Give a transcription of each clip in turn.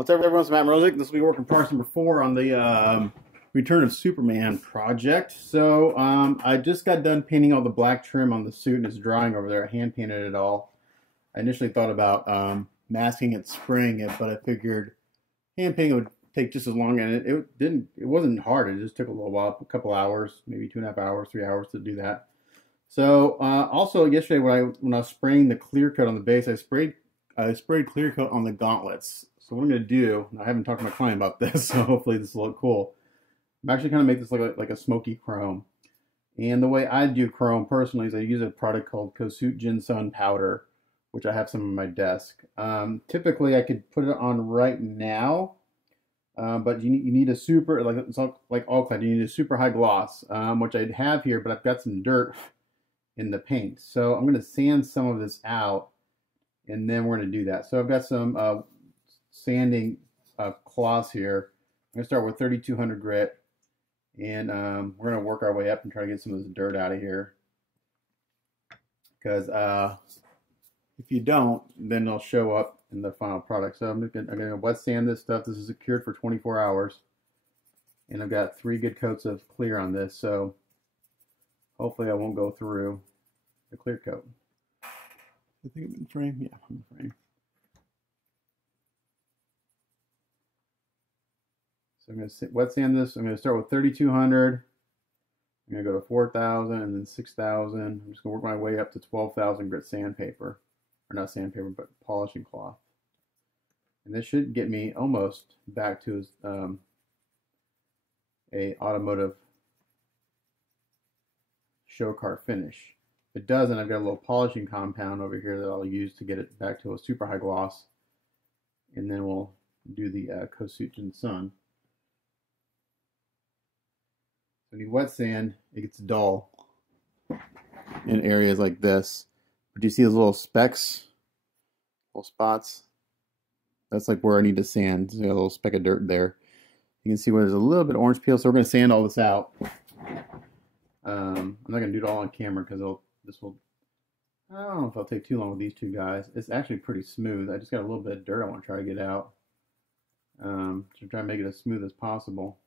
What's up, everyone? It's Matt Mrozek. This will be work in progress number 4 on the Return of Superman project. So I just got done painting all the black trim on the suit, and it's drying over there. I hand painted it all. I initially thought about masking it, spraying it, but I figured hand painting would take just as long, and it didn't. It wasn't hard. It just took a little while, a couple hours, maybe 2.5 hours, 3 hours to do that. So also yesterday when I was spraying the clear coat on the base, I sprayed clear coat on the gauntlets. So what I'm going to do, I haven't talked to my client about this, so hopefully this will look cool. I'm actually going to make this look like a smoky chrome. And the way I do chrome personally is I use a product called Kosut Jinsun powder, which I have some on my desk. Typically I could put it on right now, but you need a super, like all clad, you need a super high gloss, which I have here, but I've got some dirt in the paint. So I'm going to sand some of this out, and then we're going to do that. So I've got some sanding cloths here. I'm going to start with 3200 grit, and we're going to work our way up and try to get some of this dirt out of here. Because if you don't, then it'll show up in the final product. So I'm going to wet sand this stuff. This is secured for 24 hours. And I've got 3 good coats of clear on this, so hopefully I won't go through the clear coat. I think I'm in frame. Yeah, I'm in frame. So I'm going to wet sand this. I'm going to start with 3200. I'm going to go to 4000 and then 6000. I'm just going to work my way up to 12,000 grit sandpaper. Or not sandpaper, but polishing cloth. And this should get me almost back to a automotive show car finish. If it doesn't, I've got a little polishing compound over here that I'll use to get it back to a super high gloss. And then we'll do the Kosut Jinsun. When you wet sand, it gets dull in areas like this. But you see those little specks, little spots? That's like where I need to sand. There's a little speck of dirt there. You can see where there's a little bit of orange peel, so we're going to sand all this out. I'm not going to do it all on camera because I don't know if it'll take too long with these two guys. It's actually pretty smooth. I just got a little bit of dirt I want to try to get out. To try to make it as smooth as possible.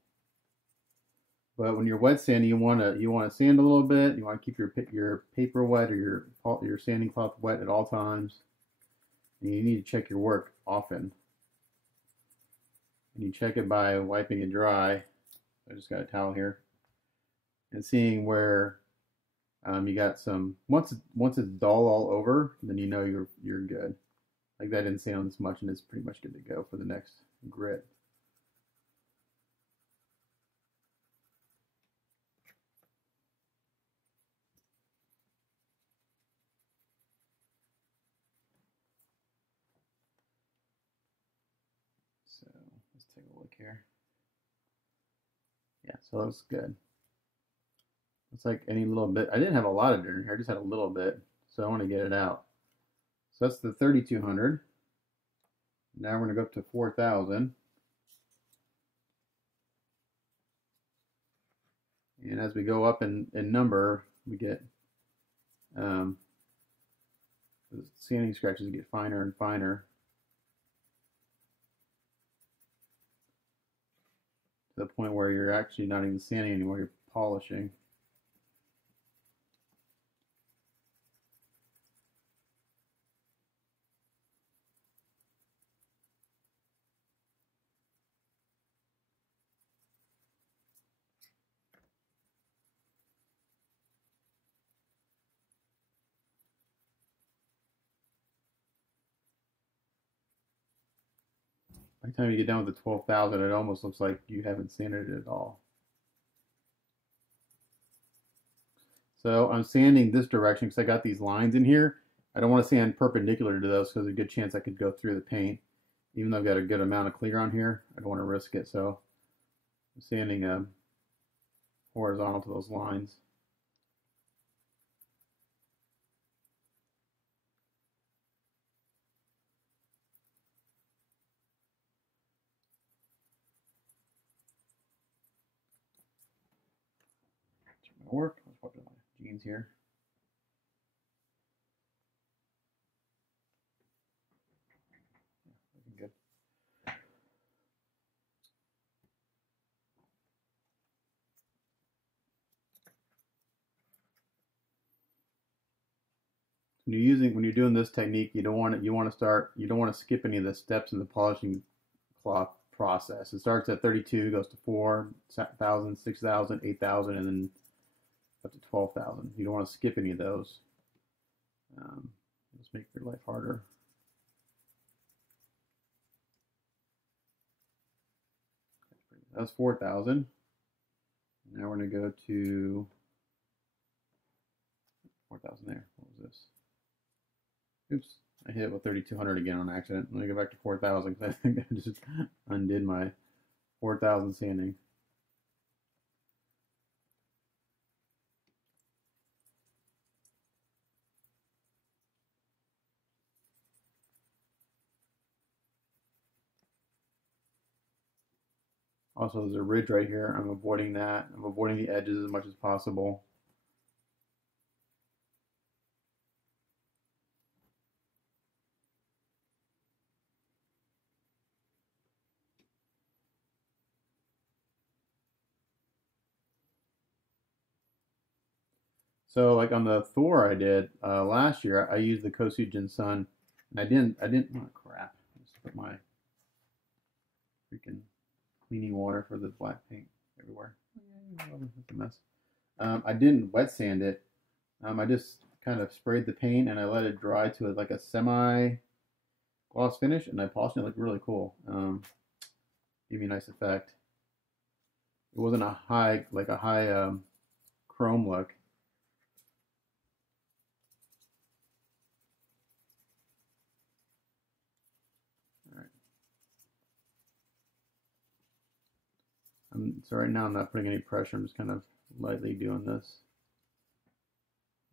But when you're wet sanding, you want to sand a little bit. You want to keep your paper wet or your sanding cloth wet at all times. And you need to check your work often. And you check it by wiping it dry. I just got a towel here. And seeing where you got some, once it's dull all over, then you know you're good. Like that didn't sand this much, and it's pretty much good to go for the next grit. So let's take a look here. Yeah, so that looks good. It's like any little bit. I didn't have a lot of dirt in here. I just had a little bit. So I want to get it out. So that's the 3200. Now we're going to go up to 4000. And as we go up in number, we get the sanding scratches get finer and finer. To the point where you're actually not even sanding anymore, you're polishing. By the time you get down with the 12,000, it almost looks like you haven't sanded it at all. So I'm sanding this direction because I got these lines in here. I don't want to sand perpendicular to those because there's a good chance I could go through the paint. Even though I've got a good amount of clear on here, I don't want to risk it. So I'm sanding horizontal to those lines. Work. Let's put my jeans here. when you're doing this technique, you don't want to skip any of the steps in the polishing cloth process. It starts at 32, goes to 4,000, 6,000, 8,000, and then up to 12,000. You don't want to skip any of those. Just make your life harder. That's 4,000. Now we're going to go to 4,000 there. What was this? Oops, I hit it with 3,200 again on accident. Let me go back to 4,000 because I think I just undid my 4,000 sanding. Also, there's a ridge right here. I'm avoiding that. I'm avoiding the edges as much as possible. So like on the Thor I did last year, I used the Kosujin Sun, and I didn't, oh crap, I just put my freaking cleaning water for the black paint everywhere. That's a mess. I didn't wet sand it. I just kind of sprayed the paint and I let it dry to like a semi gloss finish, and I polished it. It looked really cool. Gave me a nice effect. It wasn't a high chrome look. So right now I'm not putting any pressure. I'm just kind of lightly doing this.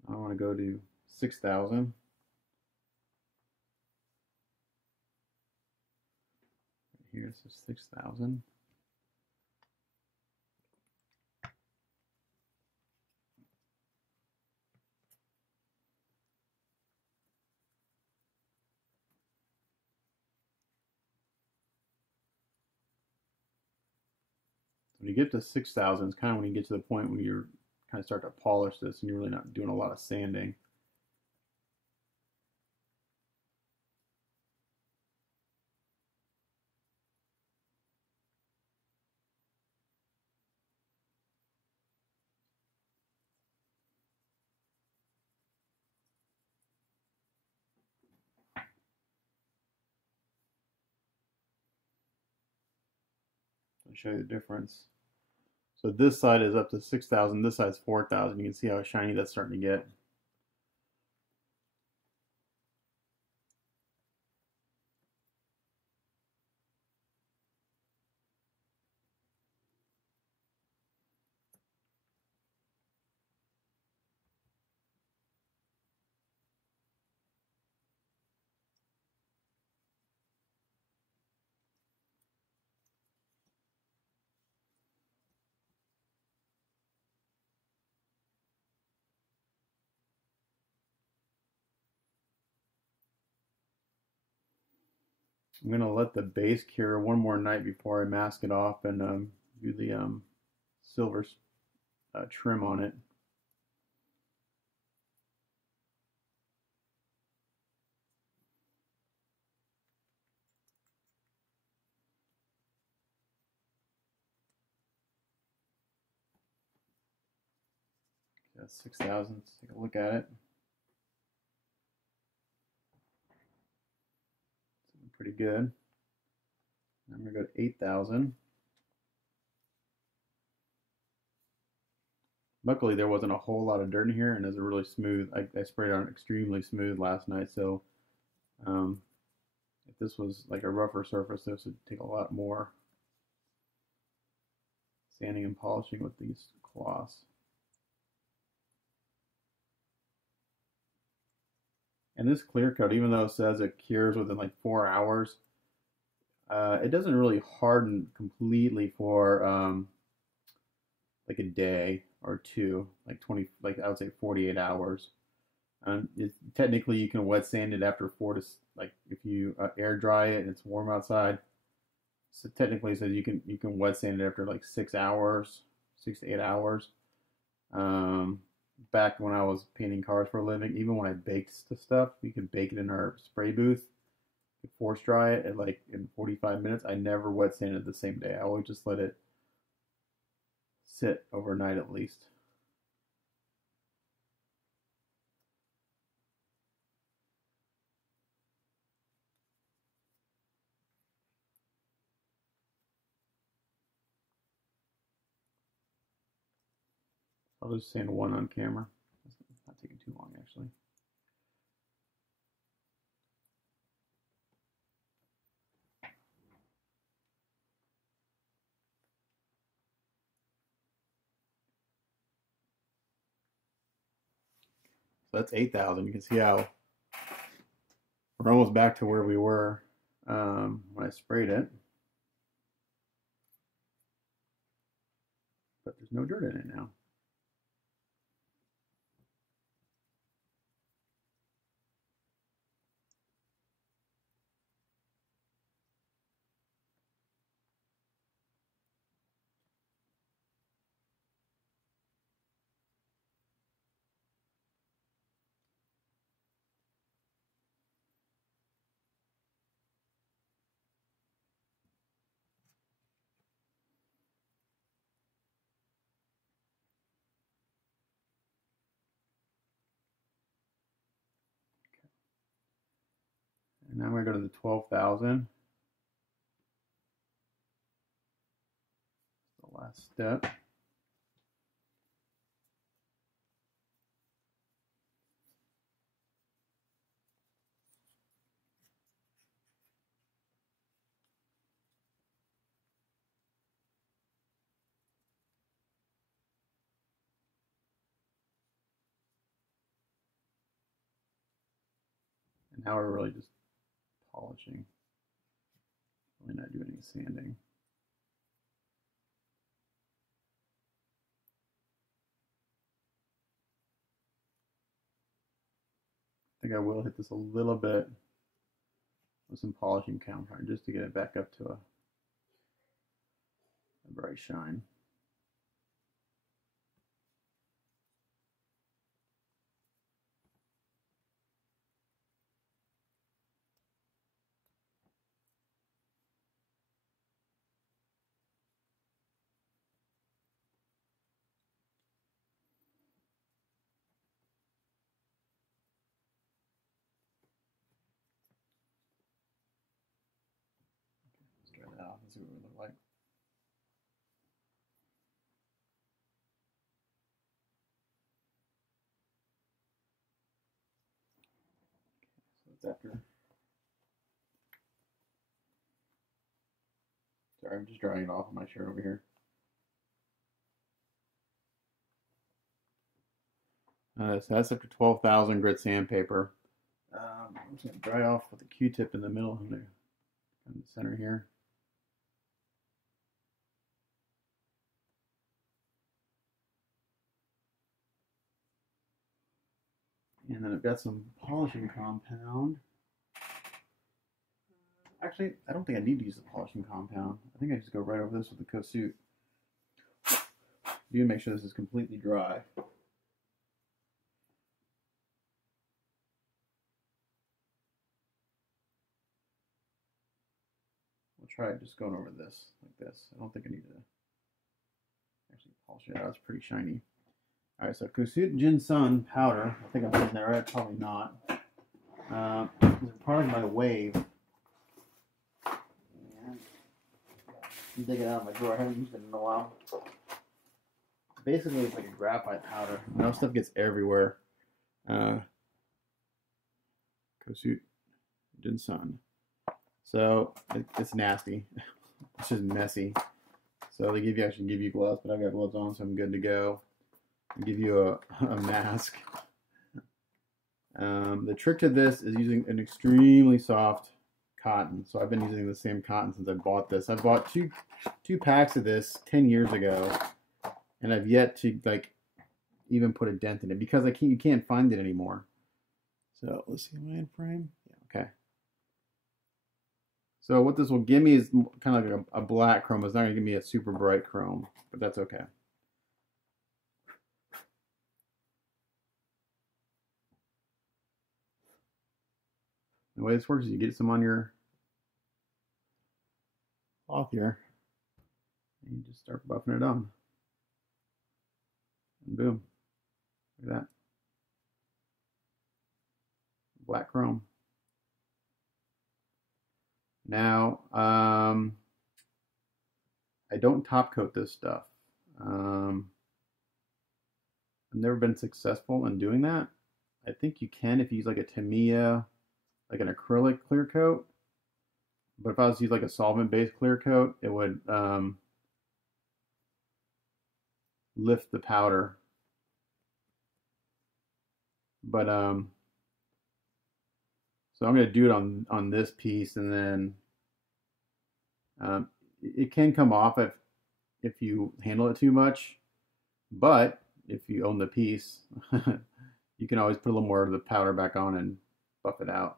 I want to go to 6,000. Here's 6,000. When you get to 6,000, it's kind of when you get to the point when you're kind of start to polish this and you're really not doing a lot of sanding. I'll show you the difference. So this side is up to 6,000, this side is 4,000. You can see how shiny that's starting to get. I'm going to let the base cure one more night before I mask it off and do the silver trim on it. That's 6,000. Let's take a look at it. It's pretty good. I'm going to go to 8,000. Luckily, there wasn't a whole lot of dirt in here, and it's really smooth. I sprayed on extremely smooth last night, so if this was like a rougher surface, this would take a lot more sanding and polishing with these cloths. And this clear coat, even though it says it cures within like 4 hours, it doesn't really harden completely for like a day or two, like I would say 48 hours. Technically, you can wet sand it after if you air dry it and it's warm outside. So technically, it says you can wet sand it after like 6 hours, 6 to 8 hours. back when I was painting cars for a living, even when I baked the stuff, we could bake it in our spray booth, force dry it at like in 45 minutes. I never wet sanded it the same day. I always just let it sit overnight at least. I'll just sand one on camera. It's not taking too long actually. So that's 8,000. You can see how we're almost back to where we were when I sprayed it. But there's no dirt in it now. And now we're going to go to the 12,000. The last step. And now we're really just polishing. Really not doing any sanding. I think I will hit this a little bit with some polishing compound just to get it back up to a bright shine. Let's try that out and see what it would look like. So it's after. Sorry, I'm just drying it off of my shirt over here. So that's after 12,000 grit sandpaper. I'm just going to dry off with a Q-tip in the middle in the center here. And then I've got some polishing compound. Actually, I don't think I need to use the polishing compound. I think I just go right over this with the Coat. You make sure this is completely dry. We'll try just going over this like this. I don't think I need to actually polish it out. It's pretty shiny. All right, so Kusut Jinsun powder. I think I'm saying that right. Probably not. It's a product by the Wave. I'm digging it out of my drawer. I haven't used it in a while. Basically, it's like a graphite powder. Now stuff gets everywhere. Kusut Jinsun. So it's nasty. It's just messy. So they actually give you gloves, but I've got gloves on, so I'm good to go. They give you a mask. The trick to this is using an extremely soft cotton. So I've been using the same cotton since I bought this. I bought two packs of this 10 years ago, and I've yet to like even put a dent in it because you can't find it anymore. So let's see, am I in frame? Yeah, okay. So what this will give me is kind of like a black chrome. It's not going to give me a super bright chrome, but that's okay. The way this works is you get some on your cloth here, and you just start buffing it on. And boom. Look at that. Black chrome. Now, I don't top coat this stuff. I've never been successful in doing that. I think you can if you use like a Tamiya, like an acrylic clear coat. But if I was to use like a solvent-based clear coat, it would lift the powder. But so I'm going to do it on this piece, and then it can come off if you handle it too much. But if you own the piece, you can always put a little more of the powder back on and buff it out.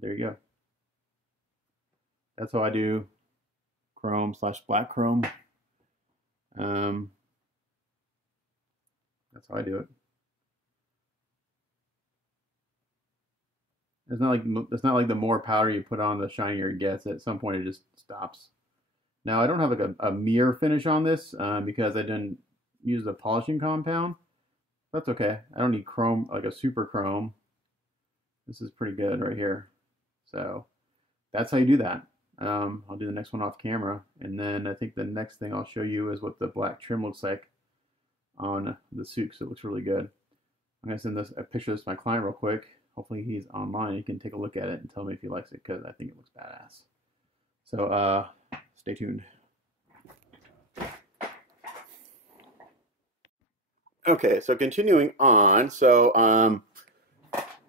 There you go. That's how I do chrome / black chrome. That's how I do it. It's not like the more powder you put on, the shinier it gets. At some point, it just stops. Now I don't have like a mirror finish on this because I didn't use the polishing compound. That's okay. I don't need chrome, like a super chrome. This is pretty good right here. So that's how you do that. I'll do the next one off camera, and then I think the next thing I'll show you is what the black trim looks like on the suit, because it looks really good. I'm gonna send a picture of this to my client real quick. Hopefully he's online. He can take a look at it and tell me if he likes it, because I think it looks badass. So stay tuned. Okay, so continuing on. So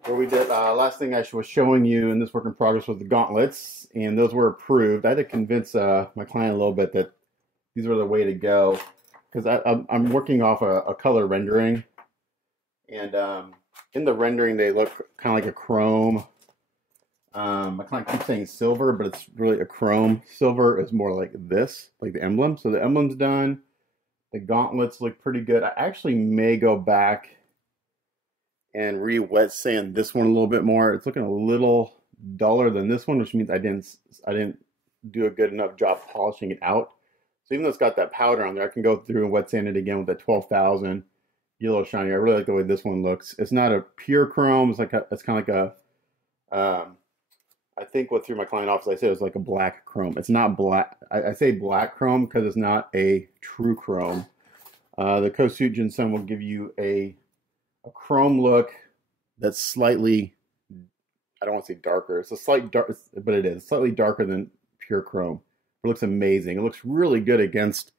where we did last thing I was showing you in this work in progress was the gauntlets, and those were approved. I had to convince my client a little bit that these were the way to go, because I'm working off a color rendering, and in the rendering they look kind of like a chrome. My client keeps saying silver, but it's really a chrome. Silver is more like this, like the emblem. So the emblem's done. The gauntlets look pretty good. I actually may go back and re-wet sand this one a little bit more. It's looking a little duller than this one, which means I didn't do a good enough job polishing it out. So even though it's got that powder on there, I can go through and wet sand it again with the 12,000. Get a little shiny. I really like the way this one looks. It's not a pure chrome. It's kind of like a I think what through my client office I said it was like a black chrome. It's not black. I say black chrome because it's not a true chrome. The Kosuit Jinsun will give you a chrome look that's slightly, I don't want to say darker. It's a slight dark, but it is slightly darker than pure chrome. It looks amazing. It looks really good against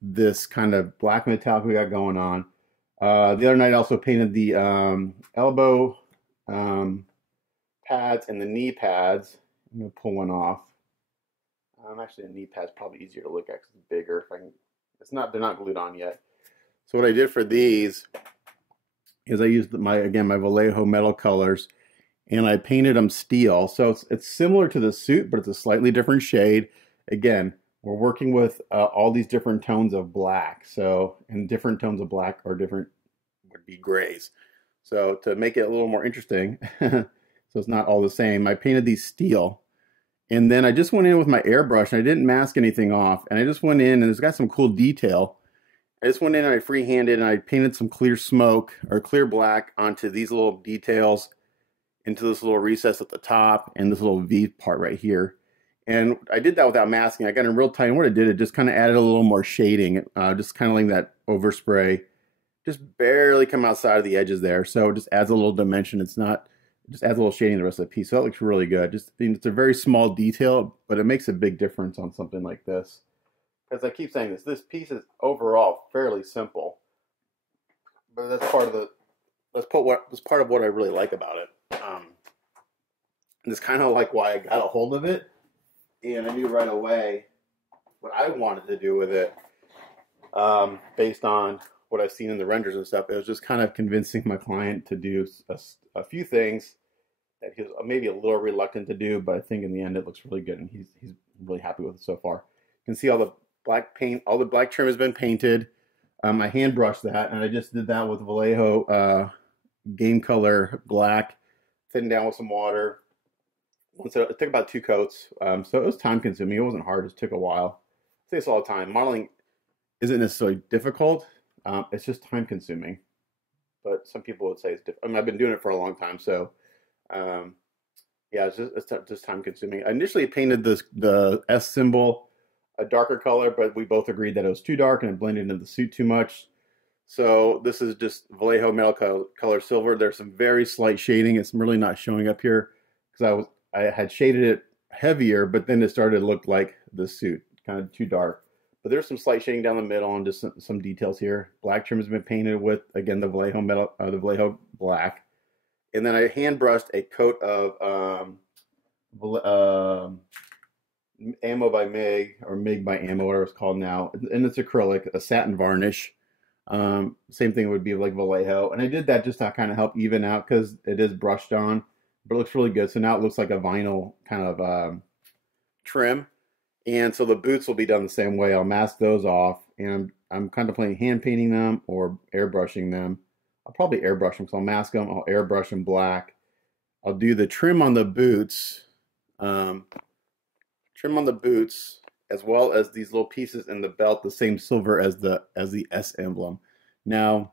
this kind of black metallic we got going on. The other night I also painted the elbow pads and the knee pads. I'm going to pull one off. Actually, the knee pad's probably easier to look at because it's bigger. If I can, they're not glued on yet. So what I did for these is I used my Vallejo metal colors, and I painted them steel. So it's similar to the suit, but it's a slightly different shade. Again, we're working with all these different tones of black. So, and different tones of black are different, would be grays. So to make it a little more interesting, so it's not all the same, I painted these steel. And then I just went in with my airbrush, and I didn't mask anything off. And I just went in, and it's got some cool detail. I just went in and I freehanded, and I painted some clear smoke or clear black onto these little details, into this little recess at the top, and this little V part right here. And I did that without masking. I got in real tight, and what I did, it just kind of added a little more shading, just kind of like that overspray. Just barely come outside of the edges there, so it just adds a little dimension. It just adds a little shading to the rest of the piece. So that looks really good. It's a very small detail, but it makes a big difference on something like this. Because I keep saying this piece is overall fairly simple, but that's part of what I really like about it. It's kind of like why I got a hold of it, and I knew right away what I wanted to do with it, based on what I've seen in the renders and stuff. It was just kind of convincing my client to do a few things that he was maybe a little reluctant to do, but I think in the end it looks really good, and he's really happy with it so far. You can see all the black paint, all the black trim has been painted. I hand brushed that, and I just did that with Vallejo Game Color Black, thin down with some water. So it took about 2 coats, so it was time consuming. It wasn't hard; it just took a while. It takes a lot of time. Modeling isn't necessarily difficult; it's just time consuming. But some people would say it's difficult. I mean, I've been doing it for a long time, so yeah, it's just time consuming. I initially painted the S symbol a darker color, but we both agreed that it was too dark and it blended into the suit too much. So this is just Vallejo metal color silver. There's some very slight shading. It's really not showing up here because I had shaded it heavier, but then it started to look like the suit, kind of too dark. But there's some slight shading down the middle and just some details here. Black trim has been painted with, again, the Vallejo metal, the Vallejo black. And then I hand brushed a coat of Ammo by MIG, or MIG by Ammo, whatever it's called now, and it's acrylic, a satin varnish. Same thing would be like Vallejo, and I did that just to kind of help even out because it is brushed on, but it looks really good. So now it looks like a vinyl kind of trim, and so the boots will be done the same way. I'll mask those off, and I'm contemplating hand painting them or airbrushing them. I'll probably airbrush them, so I'll mask them, I'll airbrush them black. I'll do the trim on the boots. Trim on the boots, as well as these little pieces in the belt, the same silver as the S emblem. Now,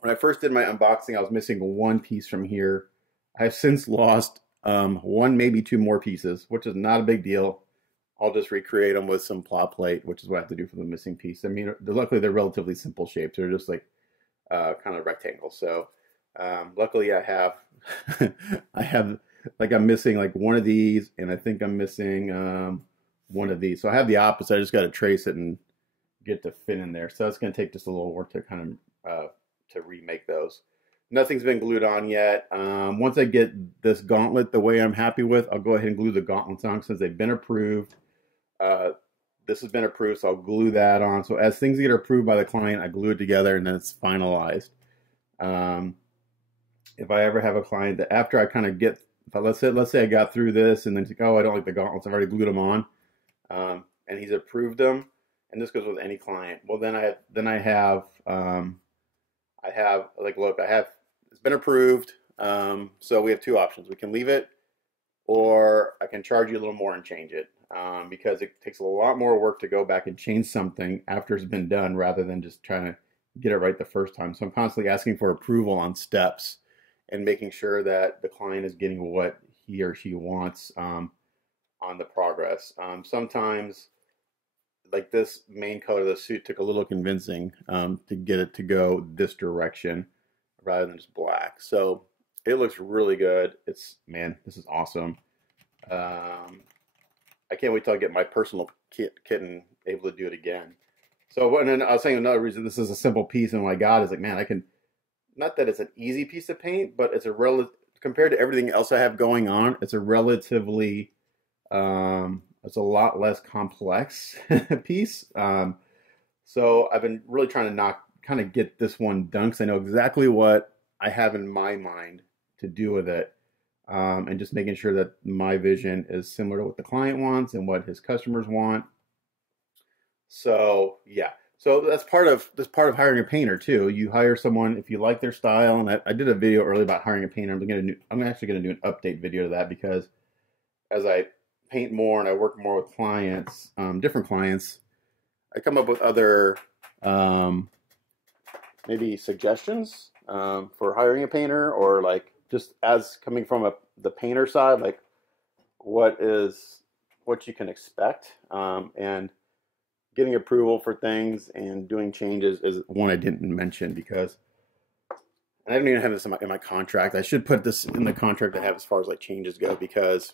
when I first did my unboxing, I was missing 1 piece from here. I've since lost 1, maybe 2 more pieces, which is not a big deal. I'll just recreate them with some plot plate, which is what I have to do for the missing piece. I mean, luckily they're relatively simple shapes. They're just like kind of rectangles. So luckily I have like I'm missing like 1 of these, and I think I'm missing 1 of these. So I have the opposite. I just got to trace it and get to fit in there. So that's going to take just a little work to kind of to remake those. Nothing's been glued on yet. Once I get this gauntlet the way I'm happy with, I'll go ahead and glue the gauntlets on since they've been approved. This has been approved, so I'll glue that on. So as things get approved by the client, I glue it together and then it's finalized. If I ever have a client that after I kind of get, let's say I got through this and then it's like, oh, I don't like the gauntlets, I've already glued them on, and he's approved them, and this goes with any client. Well, then I have like, look, it's been approved, so we have 2 options. We can leave it, or I can charge you a little more and change it, because it takes a lot more work to go back and change something after it's been done rather than just trying to get it right the first time. So I'm constantly asking for approval on steps and making sure that the client is getting what he or she wants on the progress. Sometimes, like this main color of the suit took a little convincing to get it to go this direction rather than just black. So it looks really good. Man, this is awesome. I can't wait till I get my personal kitten able to do it again. So, and then I was saying another reason this is a simple piece, and my God, is like, man, I can, not that it's an easy piece to paint, but it's compared to everything else I have going on, it's a relatively, it's a lot less complex piece. So I've been really trying to kind of get this one done, because I know exactly what I have in my mind to do with it. And just making sure that my vision is similar to what the client wants and what his customers want. So yeah, so that's part of hiring a painter too. You hire someone if you like their style, and I did a video earlier about hiring a painter. I'm actually going to do an update video to that, because as I paint more and I work more with clients, different clients, I come up with other maybe suggestions for hiring a painter, or like just as coming from the painter side, like what you can expect, and getting approval for things and doing changes is one I didn't mention, because, and I don't even have this in my contract. I should put this in the contract I have as far as like changes go, because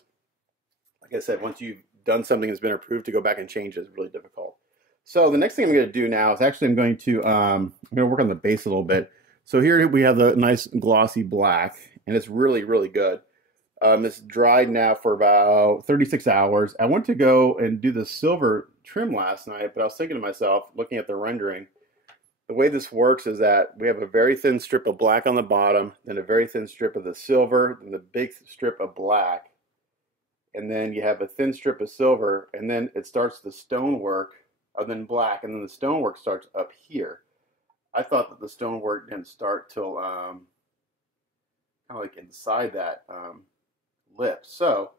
like I said, once you've done something that's been approved, to go back and change it is really difficult. So the next thing I'm going to do now is actually I'm going to work on the base a little bit. So here we have the nice glossy black, and it's really, really good. It's dried now for about 36 hours. I went to go and do the silver trim last night, but I was thinking to myself, looking at the rendering, the way this works is that we have a very thin strip of black on the bottom, then a very thin strip of the silver, then the big strip of black, and then you have a thin strip of silver, and then it starts the stonework, and then black, and then the stonework starts up here. I thought that the stonework didn't start till kind of like inside that lip. So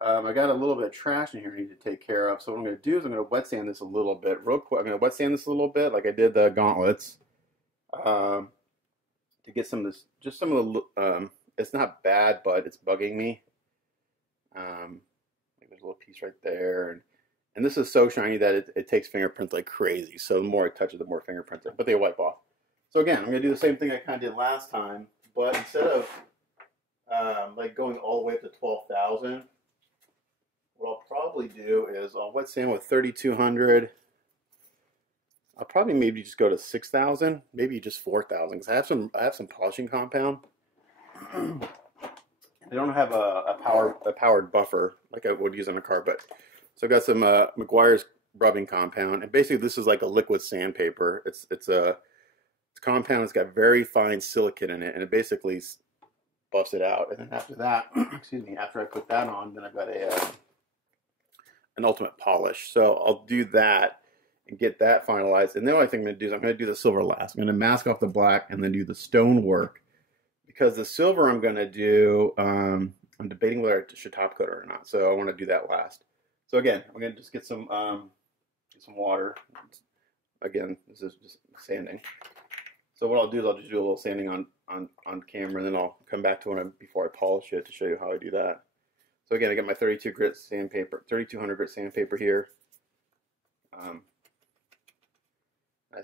I got a little bit of trash in here I need to take care of. So what I'm going to do is I'm going to wet sand this a little bit real quick. I'm going to wet sand this a little bit like I did the gauntlets to get some of this, just some of the, it's not bad, but it's bugging me. Like there's a little piece right there. And this is so shiny that it takes fingerprints like crazy. So the more I touch it, the more fingerprints but they wipe off. So again, I'm going to do the same thing I kind of did last time, but instead of like going all the way up to 12,000, what I'll probably do is I'll wet sand with 3,200. I'll probably maybe just go to 6,000, maybe just 4,000, because I have some polishing compound. I don't have a powered buffer like I would use on a car, but so I've got some McGuire's rubbing compound, and basically this is like a liquid sandpaper. It's compound. It's got very fine silicate in it, and it basically buffs it out. And then after that, excuse me, after I put that on, then I've got an ultimate polish. So I'll do that and get that finalized. And then what I think I'm going to do is I'm going to do the silver last. I'm going to mask off the black and then do the stone work. Because the silver I'm going to do, I'm debating whether I should top coat it or not. So I want to do that last. So again, I'm going to just get some water. Again, this is just sanding. So what I'll do is I'll just do a little sanding on camera, and then I'll come back to it before I polish it to show you how I do that. So again, I got my 32 grit sandpaper, 3200 grit sandpaper here.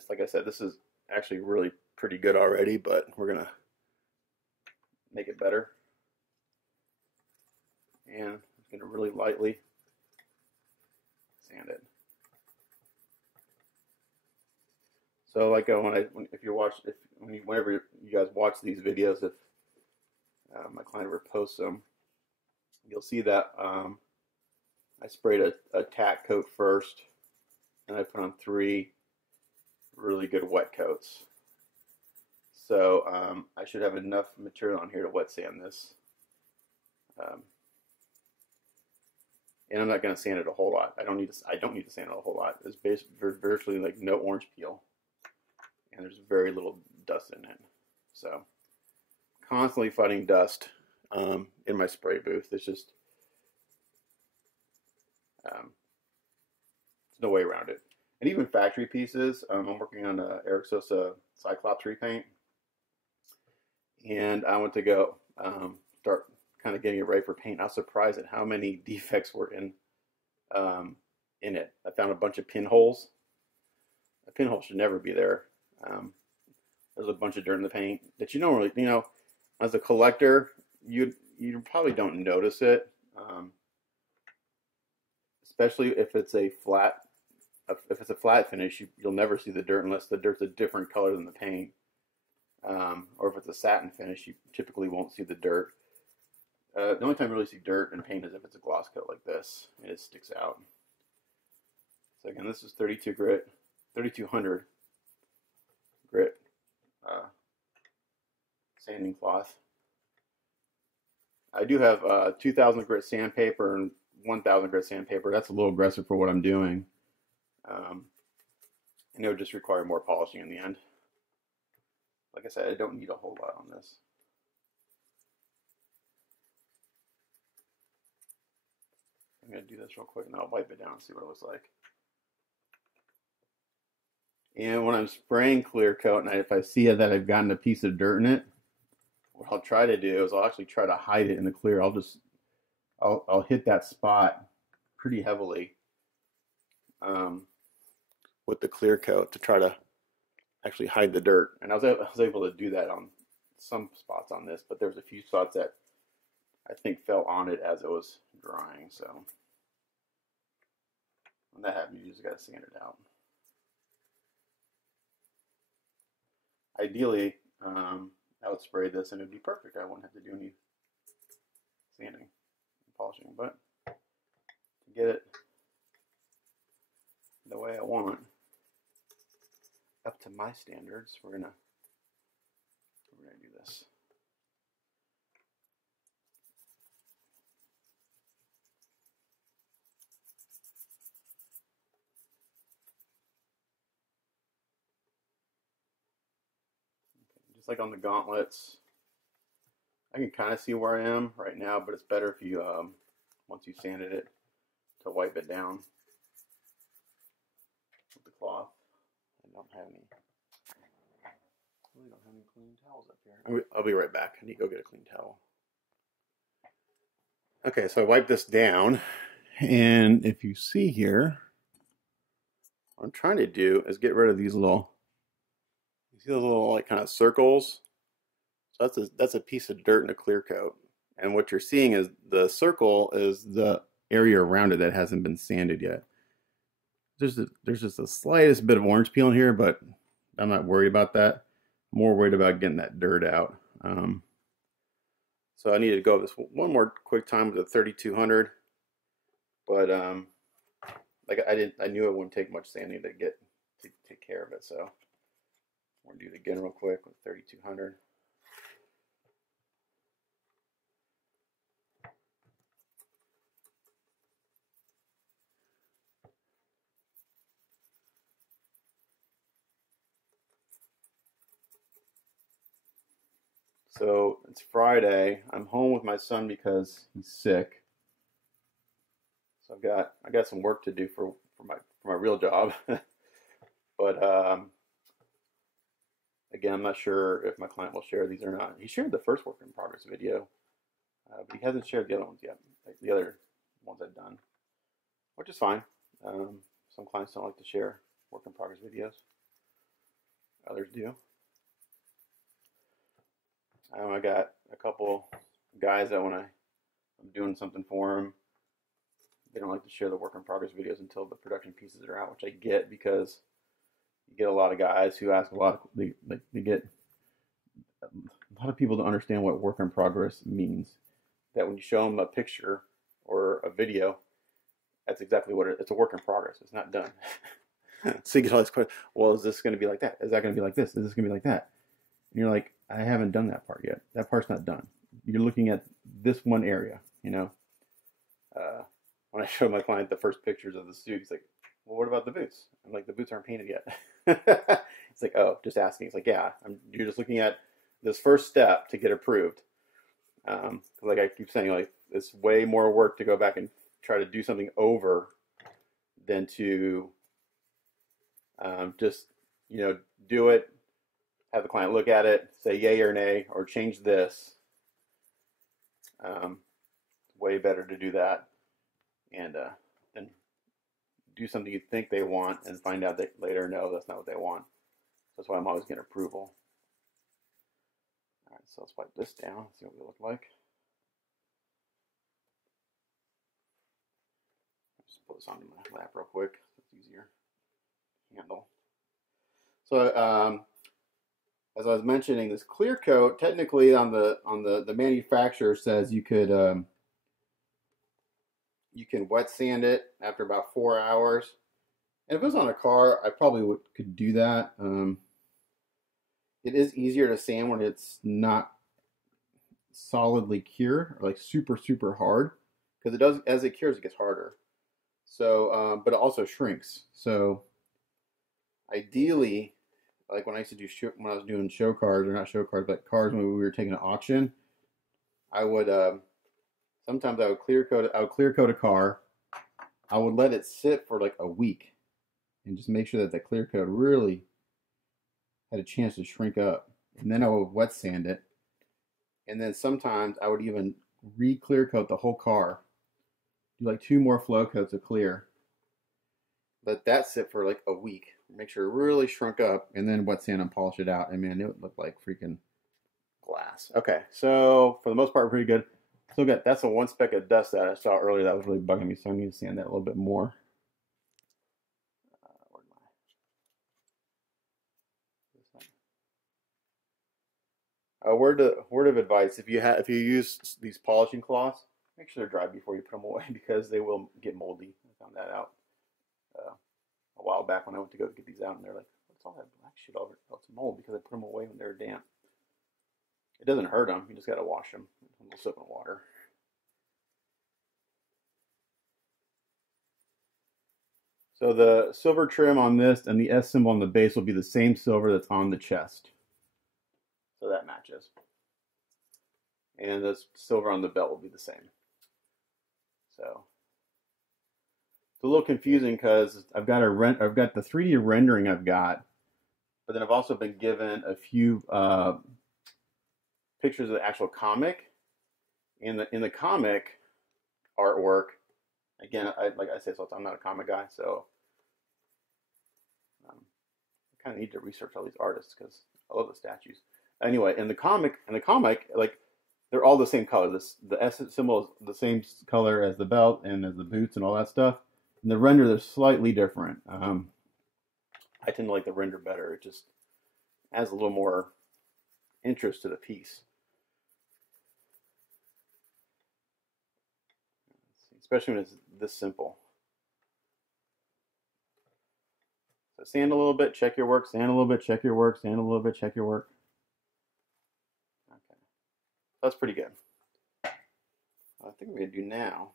Like I said, this is actually really pretty good already, but we're gonna make it better. And I'm gonna really lightly sand it. So like whenever you guys watch these videos, if my client ever posts them, you'll see that I sprayed a tack coat first, and I put on 3 really good wet coats. So I should have enough material on here to wet sand this. And I'm not going to sand it a whole lot. I don't need to sand it a whole lot. There's virtually like no orange peel, and there's very little dust in it. So constantly fighting dust in my spray booth. It's just there's no way around it. And even factory pieces, I'm working on a Erik Sosa Cyclops repaint, and I went to go start kind of getting it ready for paint. I was surprised at how many defects were in it. I found a bunch of pinholes. A pinhole should never be there. There's a bunch of dirt in the paint that you don't really, as a collector, you probably don't notice it, especially if it's a flat. If it's a flat finish, you'll never see the dirt unless the dirt's a different color than the paint. Or if it's a satin finish, you typically won't see the dirt. The only time you really see dirt in paint is if it's a gloss coat like this, and it sticks out. So again, this is 32 grit, 3200 grit sanding cloth. I do have 2000 grit sandpaper and 1000 grit sandpaper. That's a little aggressive for what I'm doing. And it would just require more polishing in the end. Like I said, I don't need a whole lot on this. I'm going to do this real quick and I'll wipe it down and see what it looks like. And when I'm spraying clear coat, and if I see that I've gotten a piece of dirt in it, what I'll try to do is I'll actually try to hide it in the clear. I'll hit that spot pretty heavily with the clear coat to try to actually hide the dirt. And I was able to do that on some spots on this, but there's a few spots that I think fell on it as it was drying. So when that happens, you just got to sand it out. Ideally, I would spray this and it'd be perfect. I wouldn't have to do any sanding and polishing, but to get it the way I want, up to my standards, we're gonna do this. just like on the gauntlets, I can kind of see where I am right now, but it's better if you, once you sanded it, to wipe it down with the cloth. I don't have any. I really don't have any clean towels up here. I'll be right back. I need to go get a clean towel. Okay, so I wiped this down, and if you see here, what I'm trying to do is get rid of these little, you see those little like kind of circles? So that's a piece of dirt in a clear coat. And what you're seeing is the circle is the area around it that hasn't been sanded yet. There's just the slightest bit of orange peel in here, but I'm not worried about that. I'm more worried about getting that dirt out. So I needed to go this one more quick time with the 3200, but like I knew it wouldn't take much sanding to take care of it. So I'm gonna do it again real quick with 3200. So it's Friday. I'm home with my son because he's sick. So I got some work to do for my real job. But again, I'm not sure if my client will share these or not. He shared the first work in progress video, but he hasn't shared the other ones yet. Like the other ones I've done, which is fine. Some clients don't like to share work in progress videos. Others do. I got a couple guys that when I'm doing something for them, they don't like to share the work in progress videos until the production pieces are out, which I get because you get a lot of guys who ask a lot. They get a lot of people to understand what work in progress means. That when you show them a picture or a video, that's exactly what it's a work in progress. It's not done. So you get all this question. Well, is this going to be like that? Is that going to be like this? Is this going to be like that? And you're like, I haven't done that part yet. That part's not done. You're looking at this one area, you know. When I showed my client the first pictures of the suit, he's like, well, what about the boots? I'm like, the boots aren't painted yet. It's like, oh, just asking. It's like, yeah, you're just looking at this first step to get approved. Like I keep saying, like, it's way more work to go back and try to do something over than to just, you know, do it, have the client look at it, say yay or nay, or change this. Way better to do that and then do something you think they want and find out that later, no, that's not what they want. That's why I'm always getting approval. All right, so let's wipe this down, see what we look like. Just put this onto my lap real quick. It's easier to handle. So as I was mentioning, this clear coat, technically on the manufacturer says you could you can wet sand it after about 4 hours. And if it was on a car, I probably could do that. It is easier to sand when it's not solidly cured, or like super hard, because it does, as it cures, it gets harder. So, but it also shrinks. So, ideally, like when I used to do when I was doing show cars, or not show cars, but cars when we were taking an auction, I would sometimes I would clear coat a car. I would let it sit for like a week and just make sure that the clear coat really had a chance to shrink up. And then I would wet sand it. And then sometimes I would even re-clear coat the whole car. Do like 2 more flow coats of clear. Let that sit for like a week. Make sure it really shrunk up, and then wet sand and polish it out. And man, it would look like freaking glass. Okay, so for the most part, we're pretty good. Still got, that's the one speck of dust that I saw earlier that was really bugging me, so I need to sand that a little bit more. Word of advice: if you use these polishing cloths, make sure they're dry before you put them away, because they will get moldy. I found that out a while back when I went to go get these out, and they're like, "What's all that black shit over it?" Oh, it's mold, because I put them away when they were damp. It doesn't hurt them. You just got to wash them with a little soap and water. So the silver trim on this and the S symbol on the base will be the same silver that's on the chest. So that matches. And the silver on the belt will be the same. So it's a little confusing because I've got the 3D rendering I've got, but then I've also been given a few pictures of the actual comic. In the comic artwork, again, like I said, so I'm not a comic guy, so I kind of need to research all these artists because I love the statues. Anyway, in the comic, like they're all the same color. The S symbol is the same color as the belt and as the boots and all that stuff. And the render, they're slightly different. I tend to like the render better. It just adds a little more interest to the piece. Especially when it's this simple. So sand a little bit, check your work, sand a little bit, check your work, sand a little bit, check your work. Okay. That's pretty good. I think we're going to do now,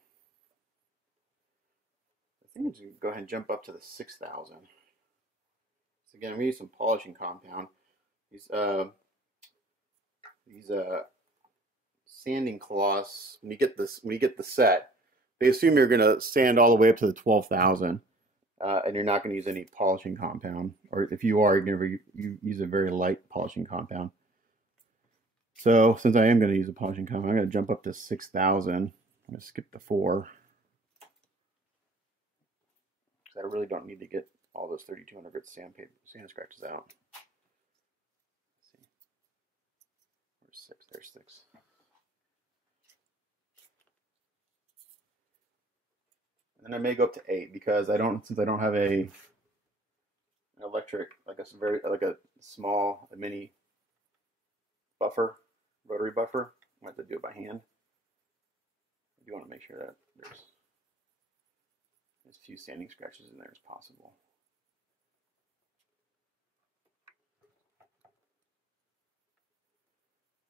I think we're just going to go ahead and jump up to the 6,000. So again, I'm going to use some polishing compound. These sanding cloths, when you get the set, they assume you're going to sand all the way up to the 12,000, and you're not going to use any polishing compound. Or if you are, you're going to use a very light polishing compound. So since I am going to use a polishing compound, I'm going to jump up to 6,000. I'm going to skip the 4. Because I really don't need to get all those 3,200 grit sand scratches out. Let's see. Where's 6? There's 6. And then I may go up to 8 because since I don't have an electric, like a mini buffer, rotary buffer. I have to do it by hand. You want to make sure that there's as few sanding scratches in there as possible.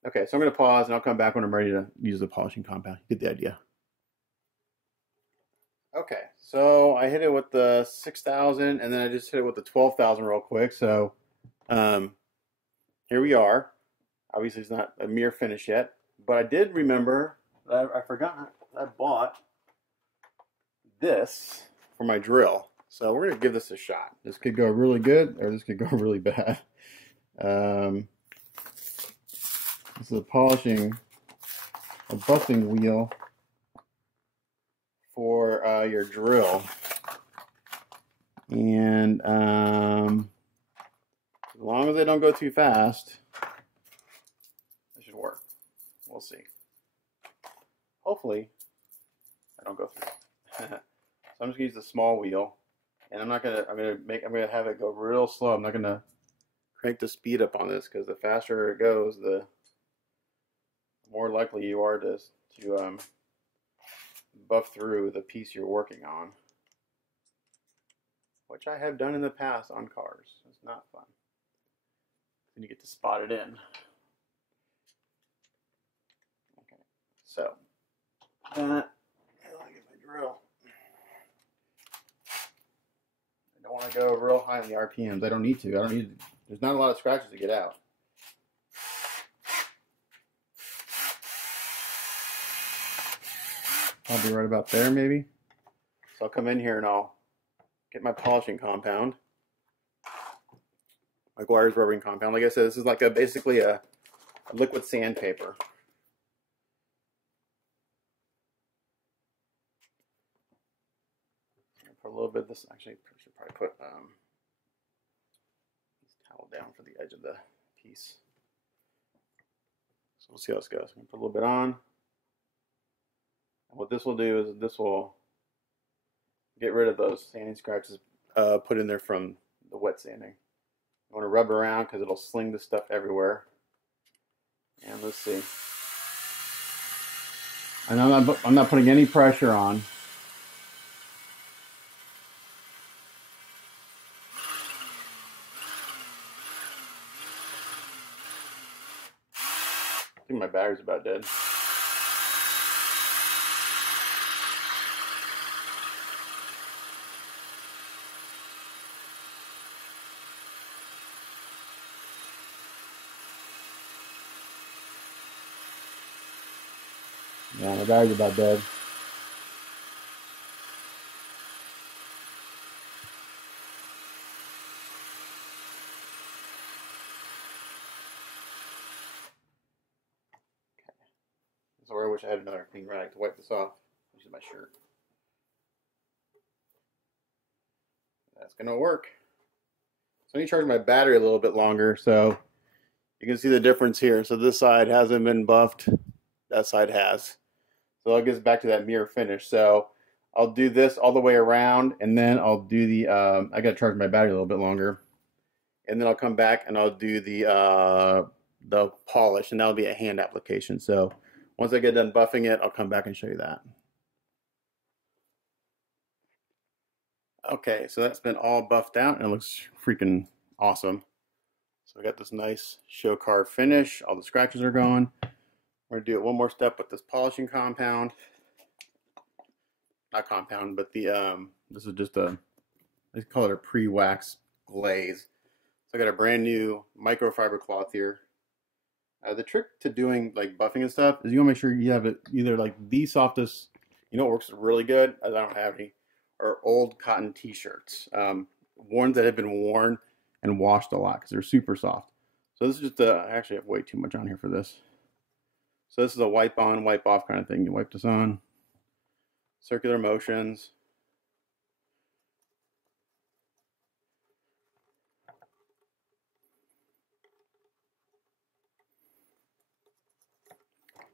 Okay, so I'm going to pause and I'll come back when I'm ready to use the polishing compound. You get the idea. Okay, so I hit it with the 6,000 and then I just hit it with the 12,000 real quick. So here we are. Obviously it's not a mirror finish yet, but I did remember that I forgot I bought this for my drill. So we're going to give this a shot. This could go really good or this could go really bad. This is a buffing wheel for your drill, and as long as they don't go too fast, it should work. We'll see. Hopefully, I don't go through. So I'm just gonna use the small wheel, and I'm gonna have it go real slow. I'm not gonna crank the speed up on this because the faster it goes, the more likely you are to buff through the piece you're working on, which I have done in the past on cars. It's not fun. Then you get to spot it in. Okay, so that, I get my drill. I don't want to go real high on the RPMs. I don't need to. There's not a lot of scratches to get out. I'll be right about there, maybe. So I'll come in here and I'll get my polishing compound, my Guire's rubbing compound. Like I said, this is like basically a liquid sandpaper. Put a little bit of this. Actually, I should probably put this towel down for the edge of the piece. So we'll see how this goes. I'm gonna put a little bit on. What this will do is this will get rid of those sanding scratches put in there from the wet sanding. You want to rub around because it'll sling the stuff everywhere. And let's see. And I'm not putting any pressure on. I think my battery's about dead. Yeah, my battery's about dead. Sorry, I wish I had another clean rag to wipe this off. This is my shirt. That's gonna work. So I need to charge my battery a little bit longer, so you can see the difference here. So this side hasn't been buffed, that side has. So it gets back to that mirror finish. So I'll do this all the way around, and then I'll do the, I gotta charge my battery a little bit longer. And then I'll come back and I'll do the polish, and that'll be a hand application. So once I get done buffing it, I'll come back and show you that. Okay, so that's been all buffed out and it looks freaking awesome. So I got this nice show car finish. All the scratches are gone. We're gonna do it one more step with this polishing compound. Not compound, but the this is just a, they call it a pre-wax glaze. So I got a brand new microfiber cloth here. The trick to doing like buffing and stuff is you want to make sure you have it either like the softest, you know what works really good, as I don't have any, are old cotton t-shirts. Ones that have been worn and washed a lot because they're super soft. So this is just I actually have way too much on here for this. So this is a wipe on, wipe off kind of thing. You wipe this on, circular motions.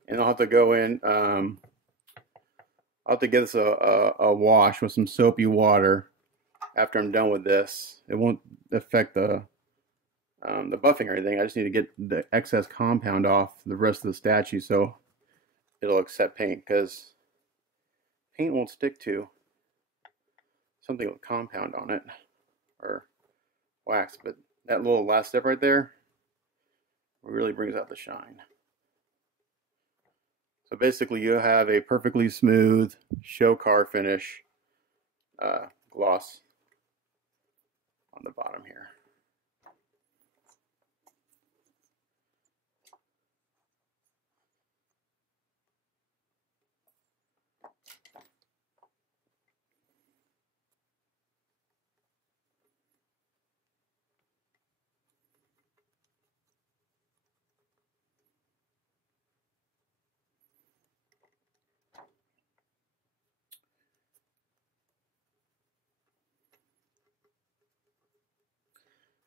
And I'll have to go in, I'll have to give this a wash with some soapy water after I'm done with this. It won't affect the buffing or anything. I just need to get the excess compound off the rest of the statue so it'll accept paint, because paint won't stick to something with compound on it or wax. But that little last step right there really brings out the shine. So basically you have a perfectly smooth show car finish gloss on the bottom here.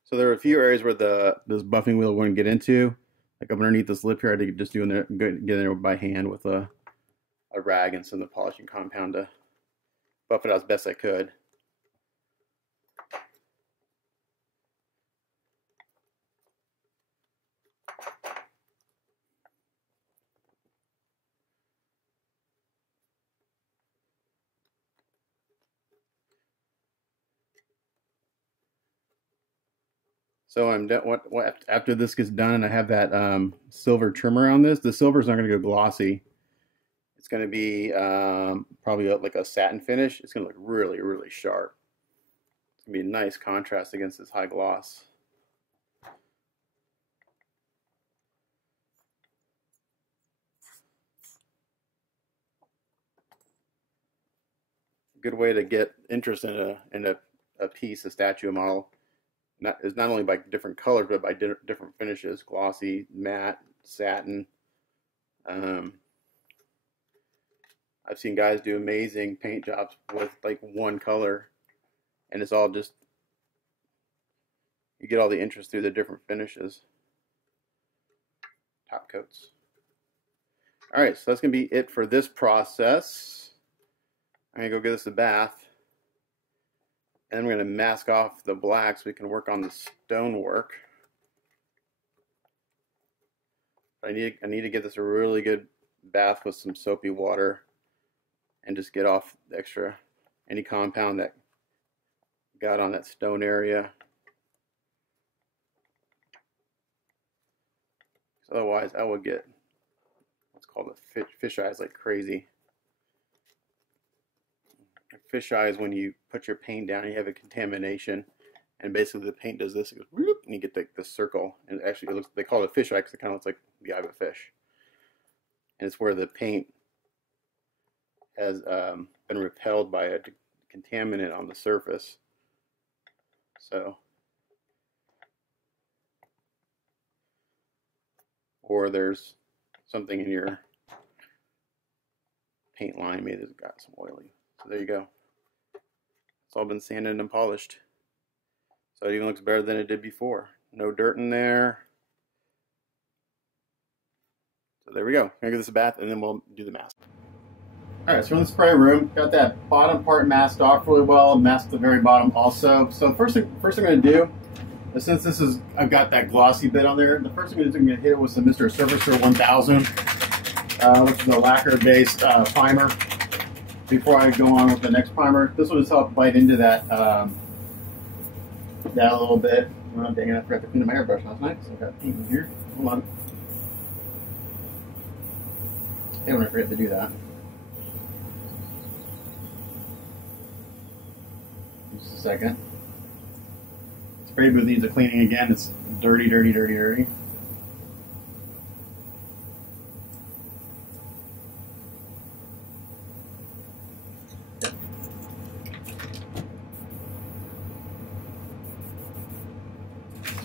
So there are a few areas where this buffing wheel wouldn't get into, like up underneath this lip here. I had to just get in there by hand with a rag and some of the polishing compound to buff it out as best I could. So I'm done. After this gets done, and I have that silver trimmer on this. The silver is not going to go glossy. It's going to be probably like a satin finish. It's going to look really, really sharp. It's going to be a nice contrast against this high gloss. Good way to get interest in a piece, a statue, a model. Is not only by different colors, but by different finishes: glossy, matte, satin. I've seen guys do amazing paint jobs with like one color, and it's all just, you get all the interest through the different finishes. Top coats. All right, so that's gonna be it for this process. I'm gonna go give this a bath. And then we're going to mask off the black so we can work on the stonework. I need to get this a really good bath with some soapy water and just get off the extra, any compound that got on that stone area. Otherwise, I would get what's called a fish eyes like crazy. Fish eye is when you put your paint down and you have a contamination, and basically the paint does this, it goes whoop, and you get the circle, and actually it looks, they call it a fish eye because it kind of looks like the eye of a fish, and it's where the paint has been repelled by a contaminant on the surface. So, or there's something in your paint line maybe that's got some oily. So there you go. It's all been sanded and polished. So it even looks better than it did before. No dirt in there. So there we go. I'm gonna give this a bath and then we'll do the mask. Alright, so we're in the spray room. Got that bottom part masked off really well, masked the very bottom also. So first thing I'm gonna do is, since this is, I've got that glossy bit on there, the first thing I'm gonna hit it with some Mr. Surfacer 1000, which is a lacquer based primer. Before I go on with the next primer, this will just help bite into that that a little bit. Oh, dang it, I forgot to clean my airbrush last night, so I've got paint in here. Hold on. I don't want to forget to do that. Just a second. Spray booth needs a cleaning again. It's dirty, dirty, dirty, dirty.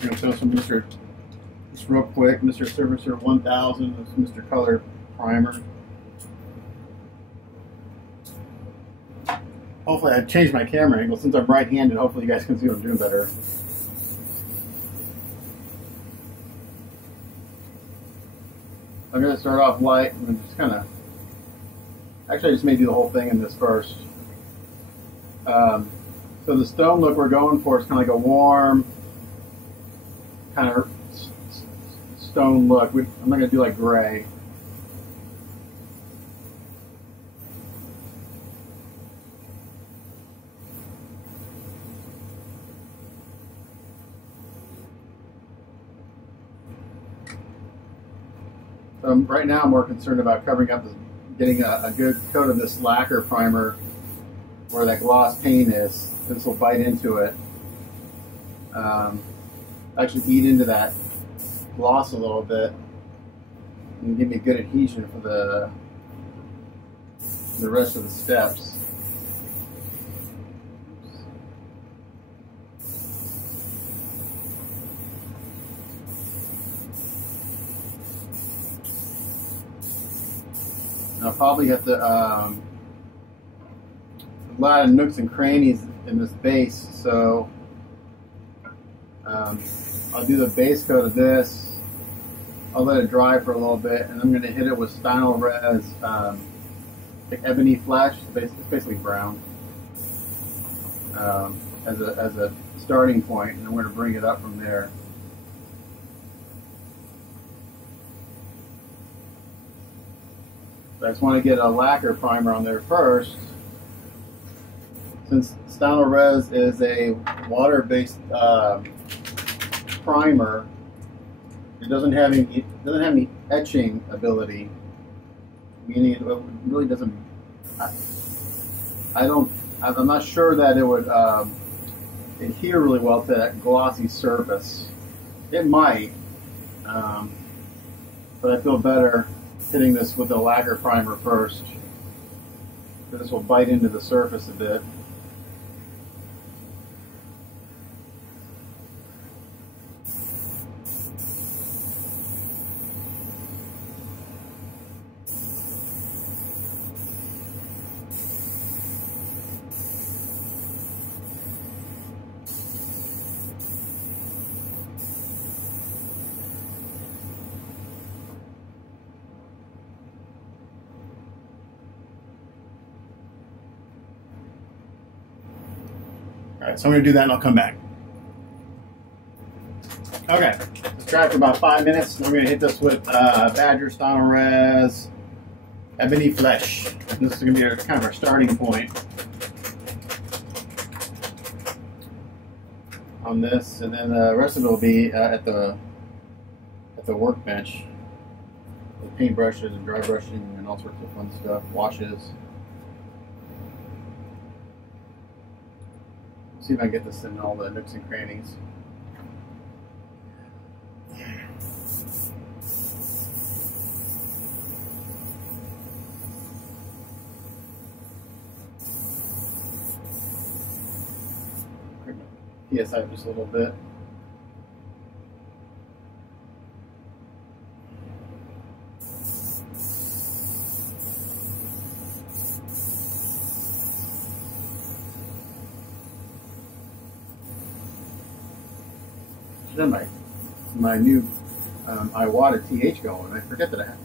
I'm going to show some just real quick, Mr. Surfacer 1000, this is Mr. Color Primer. Hopefully I changed my camera angle since I'm right-handed. Hopefully you guys can see what I'm doing better. I'm going to start off light and just kind of, actually I just may do the whole thing in this first. So the stone look we're going for is kind of like a warm, kind of stone look. I'm not going to do like gray. So right now I'm more concerned about covering up, getting a good coat of this lacquer primer where that gloss paint is. This will bite into it. Actually eat into that gloss a little bit and give me good adhesion for the rest of the steps. I'll probably have to a lot of nooks and crannies in this base, so I'll do the base coat of this. I'll let it dry for a little bit, and I'm going to hit it with Stynylrez like ebony flesh. It's basically brown as a starting point, and I'm going to bring it up from there. I just want to get a lacquer primer on there first. Since Stynylrez is a water-based primer, it doesn't have any etching ability, meaning it really doesn't. I'm not sure that it would adhere really well to that glossy surface. It might, but I feel better hitting this with a lacquer primer first. This will bite into the surface a bit. Alright, so I'm going to do that and I'll come back. Okay, let's try it for about 5 minutes. We're going to hit this with Badger Stynylrez Ebony Flesh. This is going to be kind of our starting point on this, and then the rest of it will be at the workbench with paintbrushes and dry brushing and all sorts of fun stuff, washes. See if I can get this in all the nooks and crannies. PSI just a little bit. Then my new Iwata TH going. I forget that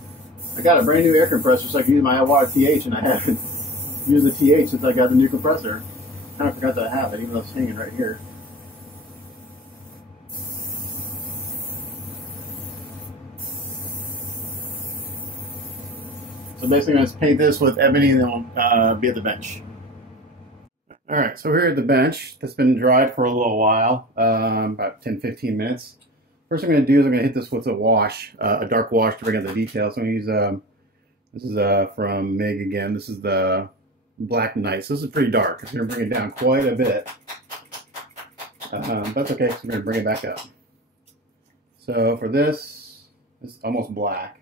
I got a brand new air compressor so I can use my Iwata TH, and I haven't used the TH since I got the new compressor. Kind of forgot that I have it, even though it's hanging right here. So basically, I'm going to paint this with ebony, and then we'll be at the bench. All right, so here at the bench. That's been dried for a little while, about 10-15 minutes. First thing I'm going to do is I'm going to hit this with a wash, a dark wash to bring out the details. So I'm going to use, this is from MIG again. This is the Black Knight. So this is pretty dark. It's going to bring it down quite a bit. That's okay, so I'm going to bring it back up. So for this, it's almost black.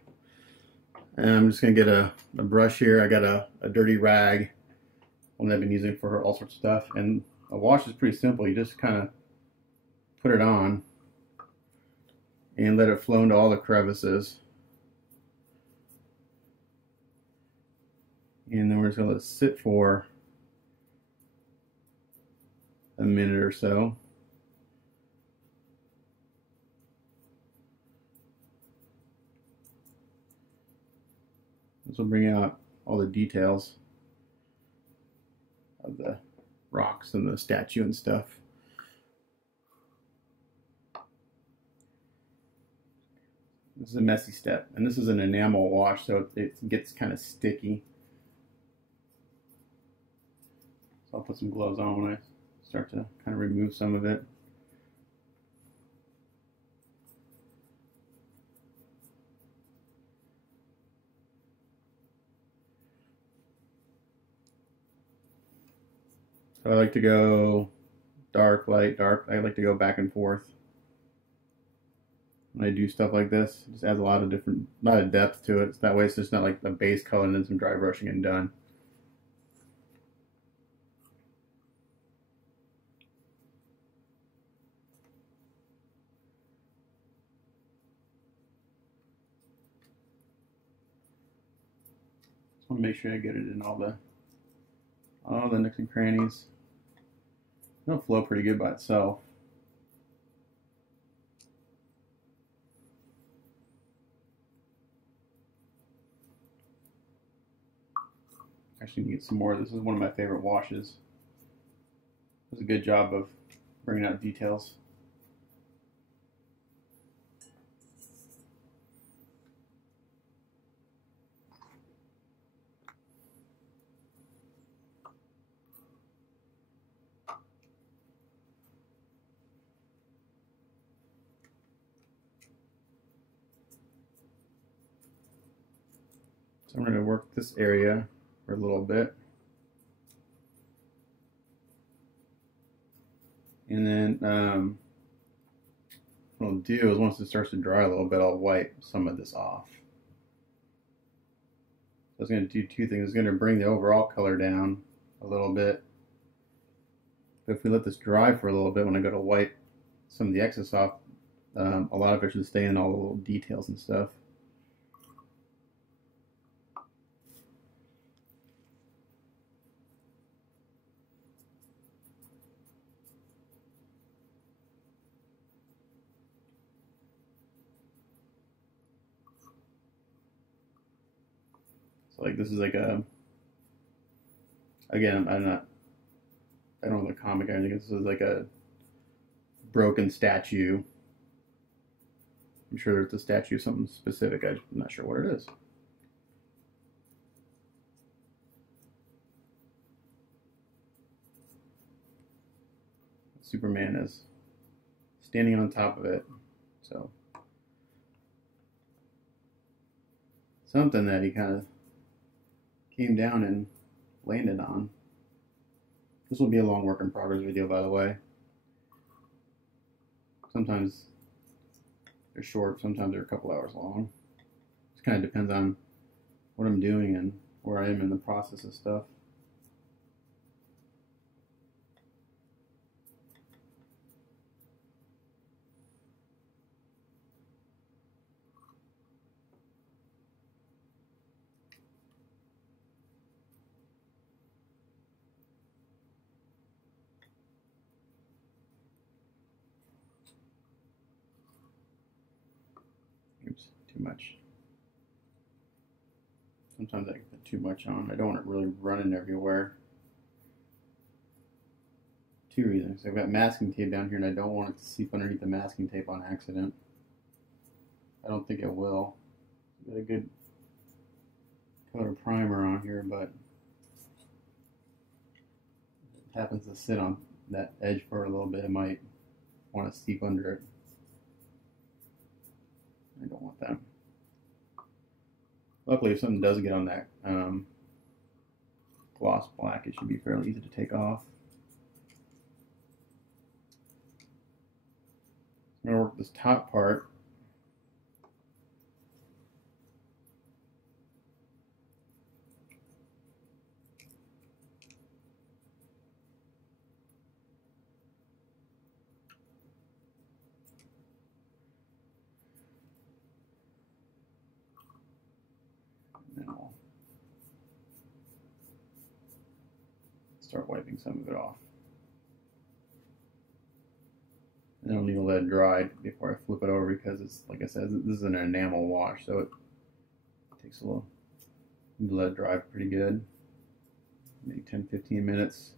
And I'm just going to get a brush here. I got a dirty rag, one that I've been using for all sorts of stuff. And a wash is pretty simple. You just kind of put it on and let it flow into all the crevices. And then we're just going to let it sit for a minute or so. This will bring out all the details of the rocks and the statue and stuff. This is a messy step, and this is an enamel wash, so it gets kind of sticky. So I'll put some gloves on when I start to kind of remove some of it. So I like to go dark, light, dark. I like to go back and forth when I do stuff like this. It just adds a lot of depth to it. That way it's just not like the base color and then some dry brushing and done. Just want to make sure I get it in all the nooks and crannies. It'll flow pretty good by itself. Actually, need some more. This is one of my favorite washes. It does a good job of bringing out details. So I'm going to work this area for a little bit. And then what I'll do is once it starts to dry a little bit, I'll wipe some of this off. So it's going to do two things. It's going to bring the overall color down a little bit. But if we let this dry for a little bit, when I go to wipe some of the excess off, a lot of it should stay in all the little details and stuff. Like this is like a, again, I don't know the comic, I think this is like a broken statue. I'm sure it's a statue of something specific, I'm not sure what it is. Superman is standing on top of it, so something that he kind of came down and landed on. This will be a long work in progress video, by the way. Sometimes they're short, sometimes they're a couple hours long. It kind of depends on what I'm doing and where I am in the process of stuff. too much. Sometimes I can put too much on. I don't want it really running everywhere. Two reasons. I've got masking tape down here and I don't want it to seep underneath the masking tape on accident. I don't think it will. Got a good coat of primer on here, but if it happens to sit on that edge for a little bit, it might want to seep under it. I don't want that. Luckily, if something does get on that gloss black, it should be fairly easy to take off. I'm going to work this top part. And then I'll start wiping some of it off. And I'll need to let it dry before I flip it over because it's, like I said, this is an enamel wash, so it takes a little, you need to let it dry pretty good. Maybe 10-15 minutes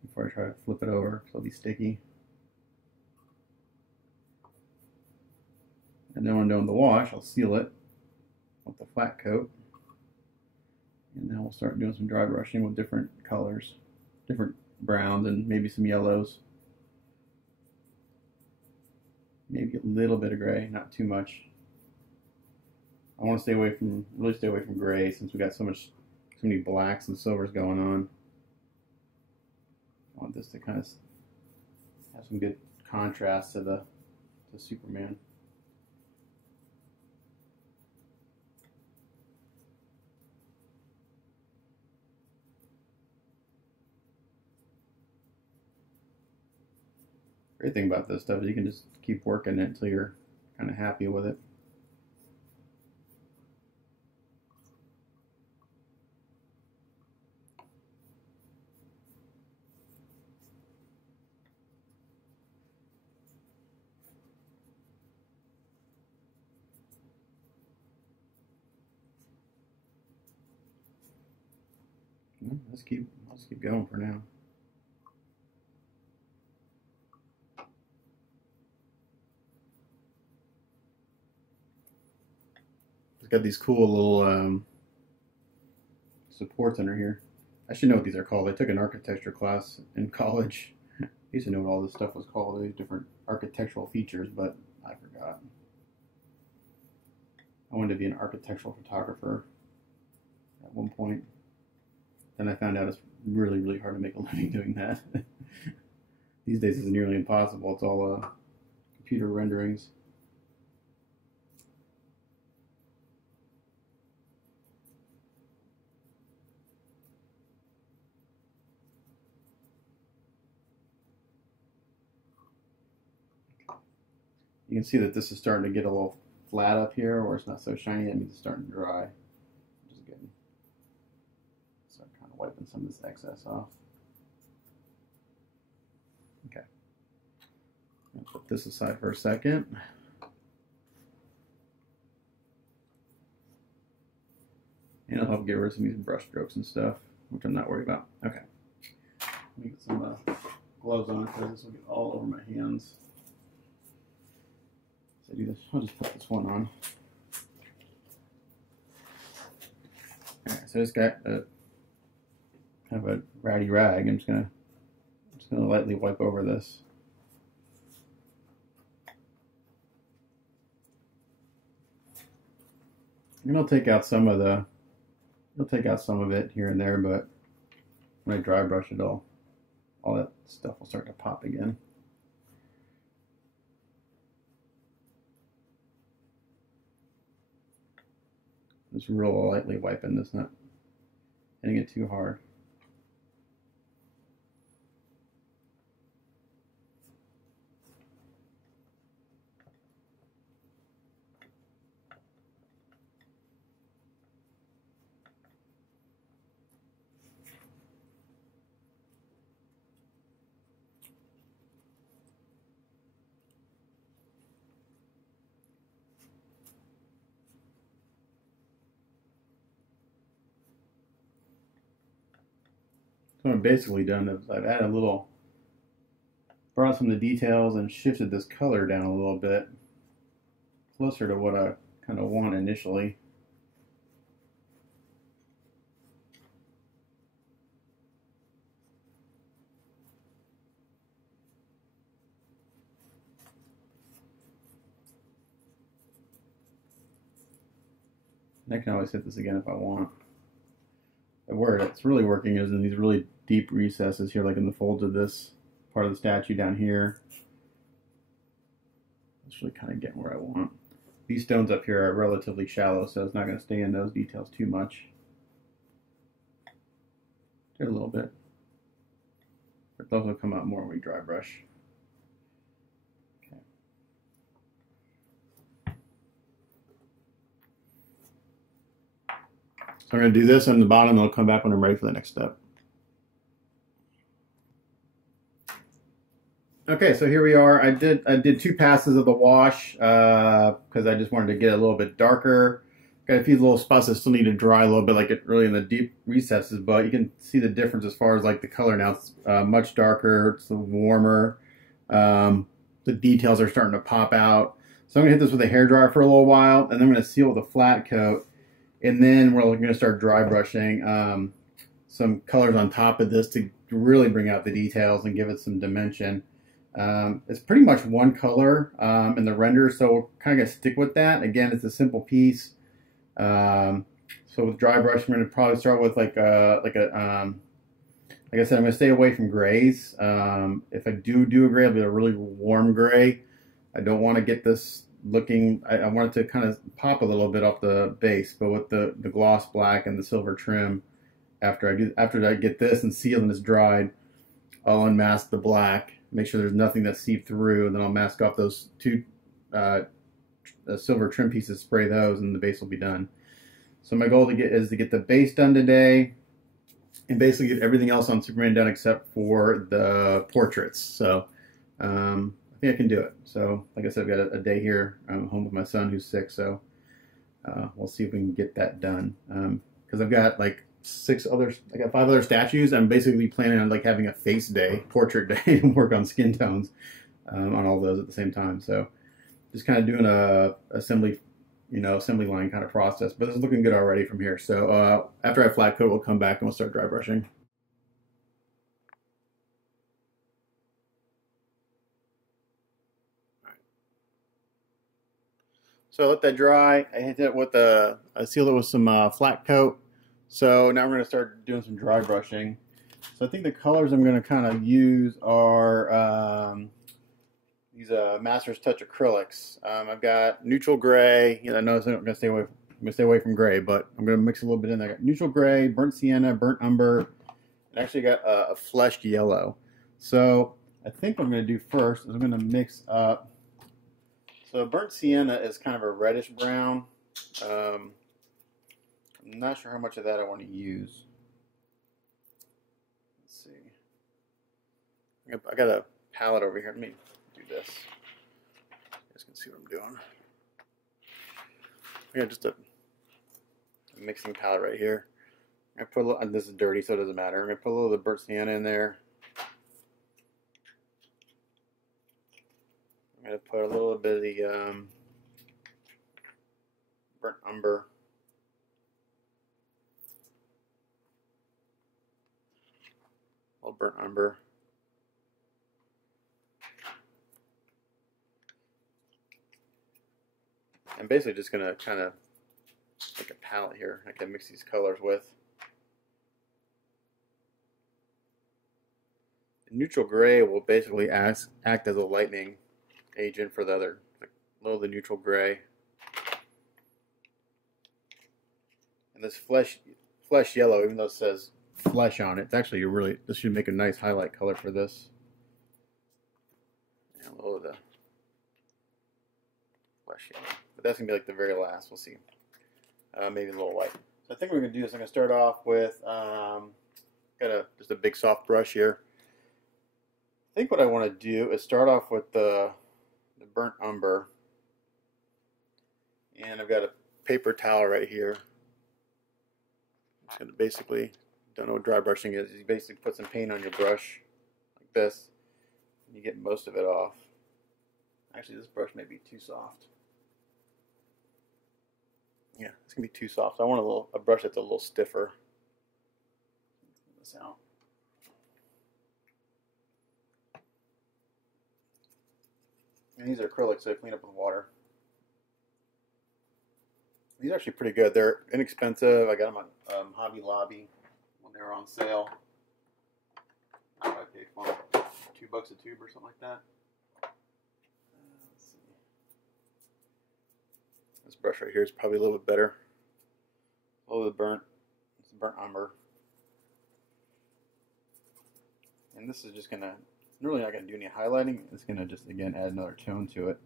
before I try to flip it over because it'll be sticky. And then when I'm done with the wash, I'll seal it with the flat coat. And then we'll start doing some dry brushing with different colors, different browns and maybe some yellows. Maybe a little bit of gray, not too much. I want to stay away from, really stay away from gray since we got so many blacks and silvers going on. I want this to kind of have some good contrast to Superman. Great thing about this stuff is you can just keep working it until you're kind of happy with it. Let's keep going for now. It's got these cool little supports under here. I should know what these are called. I took an architecture class in college. I used to know what all this stuff was called, these different architectural features, but I forgot. I wanted to be an architectural photographer at one point. Then I found out it's really, really hard to make a living doing that. These days it's nearly impossible. It's all computer renderings. You can see that this is starting to get a little flat up here where it's not so shiny. That means it's starting to dry, which is good. Start kind of wiping some of this excess off. Okay. I'll put this aside for a second. And it'll help get rid of some of these brush strokes and stuff, which I'm not worried about. Okay. Let me get some gloves on because this will get all over my hands. So I do this. I'll just put this one on. Alright, so I just got kind of a ratty rag. I'm just gonna lightly wipe over this. And I'll take out some of it here and there, but when I dry brush it all that stuff will start to pop again. Just real lightly wiping this, not hitting it too hard. So what I've basically done is I've added a little, brought some of the details and shifted this color down a little bit, closer to what I kind of want initially. And I can always hit this again if I want. Where it's really working is in these really deep recesses here, like in the folds of this part of the statue down here. It's really kind of getting where I want. These stones up here are relatively shallow, so it's not going to stay in those details too much. Just a little bit. But those will come out more when we dry brush. So I'm going to do this on the bottom, and I'll come back when I'm ready for the next step. Okay, so here we are. I did 2 passes of the wash because I just wanted to get a little bit darker. Got a few little spots that still need to dry a little bit, like it really in the deep recesses, but you can see the difference as far as like the color now. It's much darker, it's warmer. The details are starting to pop out. So I'm going to hit this with a hairdryer for a little while, and then I'm going to seal with a flat coat. And then we're going to start dry brushing some colors on top of this to really bring out the details and give it some dimension. It's pretty much one color in the render, so we're kind of going to stick with that. Again, it's a simple piece. So with dry brush, I'm going to probably start with like I said, I'm going to stay away from grays. If I do a gray, it'll be a really warm gray. I don't want to get this looking, I want it to kind of pop a little bit off the base, but with the gloss black and the silver trim, after I get this and seal and it's dried, I'll unmask the black, make sure there's nothing that seeped through, and then I'll mask off those 2 silver trim pieces, spray those, and the base will be done. So my goal is to get the base done today, and basically get everything else on Superman done except for the portraits. So I think I can do it. So like I said, I've got a day here. I'm home with my son who's sick, so we'll see if we can get that done. Because I've got like 5 other statues. I'm basically planning on like having a face day, portrait day, and work on skin tones on all those at the same time. So just kind of doing a assembly line kind of process. But it's looking good already from here. So after I flat coat, we'll come back and we'll start dry brushing. So I let that dry. I hit it with I sealed it with some flat coat. So now we're going to start doing some dry brushing. So I think the colors I'm going to kind of use are these Master's Touch acrylics. I've got neutral gray. I know I'm going to stay away from gray, but I'm going to mix a little bit in there. I got neutral gray, burnt sienna, burnt umber, and actually got a fleshed yellow. So I think what I'm going to do first is I'm going to mix up. So burnt sienna is kind of a reddish brown. I'm not sure how much of that I want to use. Let's see. I got a palette over here. Let me do this. You guys can see what I'm doing. I got just a mixing palette right here. I put a little, this is dirty, so it doesn't matter. I'm gonna put a little of the burnt sienna in there. I'm going to put a little bit of the burnt umber. A little burnt umber. I'm basically just going to kind of make a palette here I can mix these colors with. The neutral gray will basically act as a lightening agent for the other, like a little of the neutral gray. And this flesh yellow, even though it says flesh on it, it's actually this should make a nice highlight color for this. And a little of the flesh yellow. But that's going to be like the very last, we'll see. Maybe a little white. So I think what we're going to do is I'm going to start off with, just a big soft brush here. I think what I want to do is start off with the burnt umber, and I've got a paper towel right here. I'm just going to basically don't know what dry brushing is, you basically put some paint on your brush like this, and you get most of it off. Actually, this brush may be too soft. Yeah, it's gonna be too soft. I want a brush that's a little stiffer. Get this out. And these are acrylics, so they clean up with water. These are actually pretty good. They're inexpensive. I got them on Hobby Lobby when they were on sale. I paid for them $2 a tube or something like that. Let's see. This brush right here is probably a little bit better. A little bit burnt. It's burnt umber. And this is just gonna, really not gonna do any highlighting. It's gonna just again add another tone to it.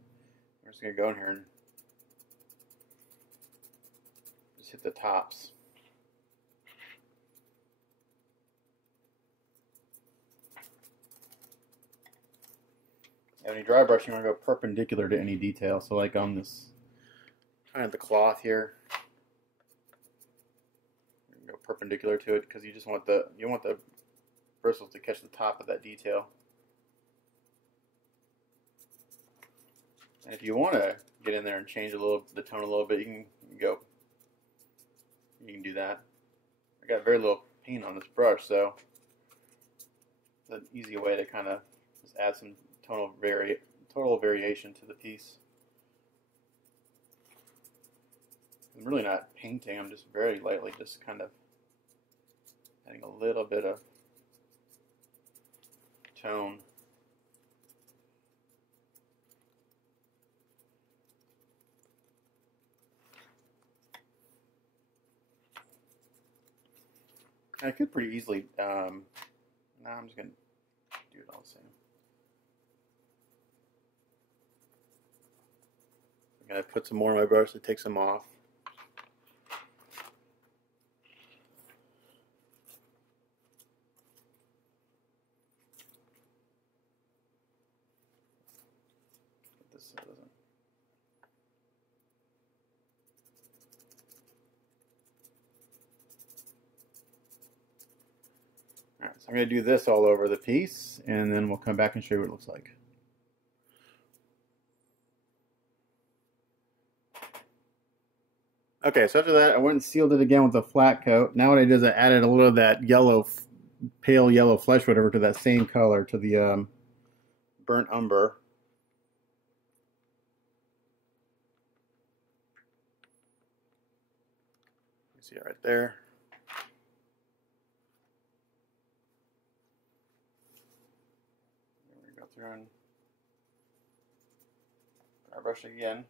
We're just gonna go in here and just hit the tops. And when you dry brush, you want to go perpendicular to any detail. So like on this kind of the cloth here, you can go perpendicular to it because you just want the bristles to catch the top of that detail. And if you want to get in there and change the tone a little bit, you can do that. I got very little paint on this brush, so it's an easy way to kind of just add some total variation to the piece. I'm really not painting, I'm just very lightly just kind of adding a little bit of tone. I could pretty easily, no, I'm just going to do it all the same. I'm going to put some more on my brush to take some off. This doesn't. Alright, so I'm going to do this all over the piece, and then we'll come back and show you what it looks like. Okay, so after that, I went and sealed it again with a flat coat. Now what I did is I added a little of that yellow, pale yellow flesh, whatever, to that same color, to the burnt umber. You see it right there. We're going to go through and dry brush again.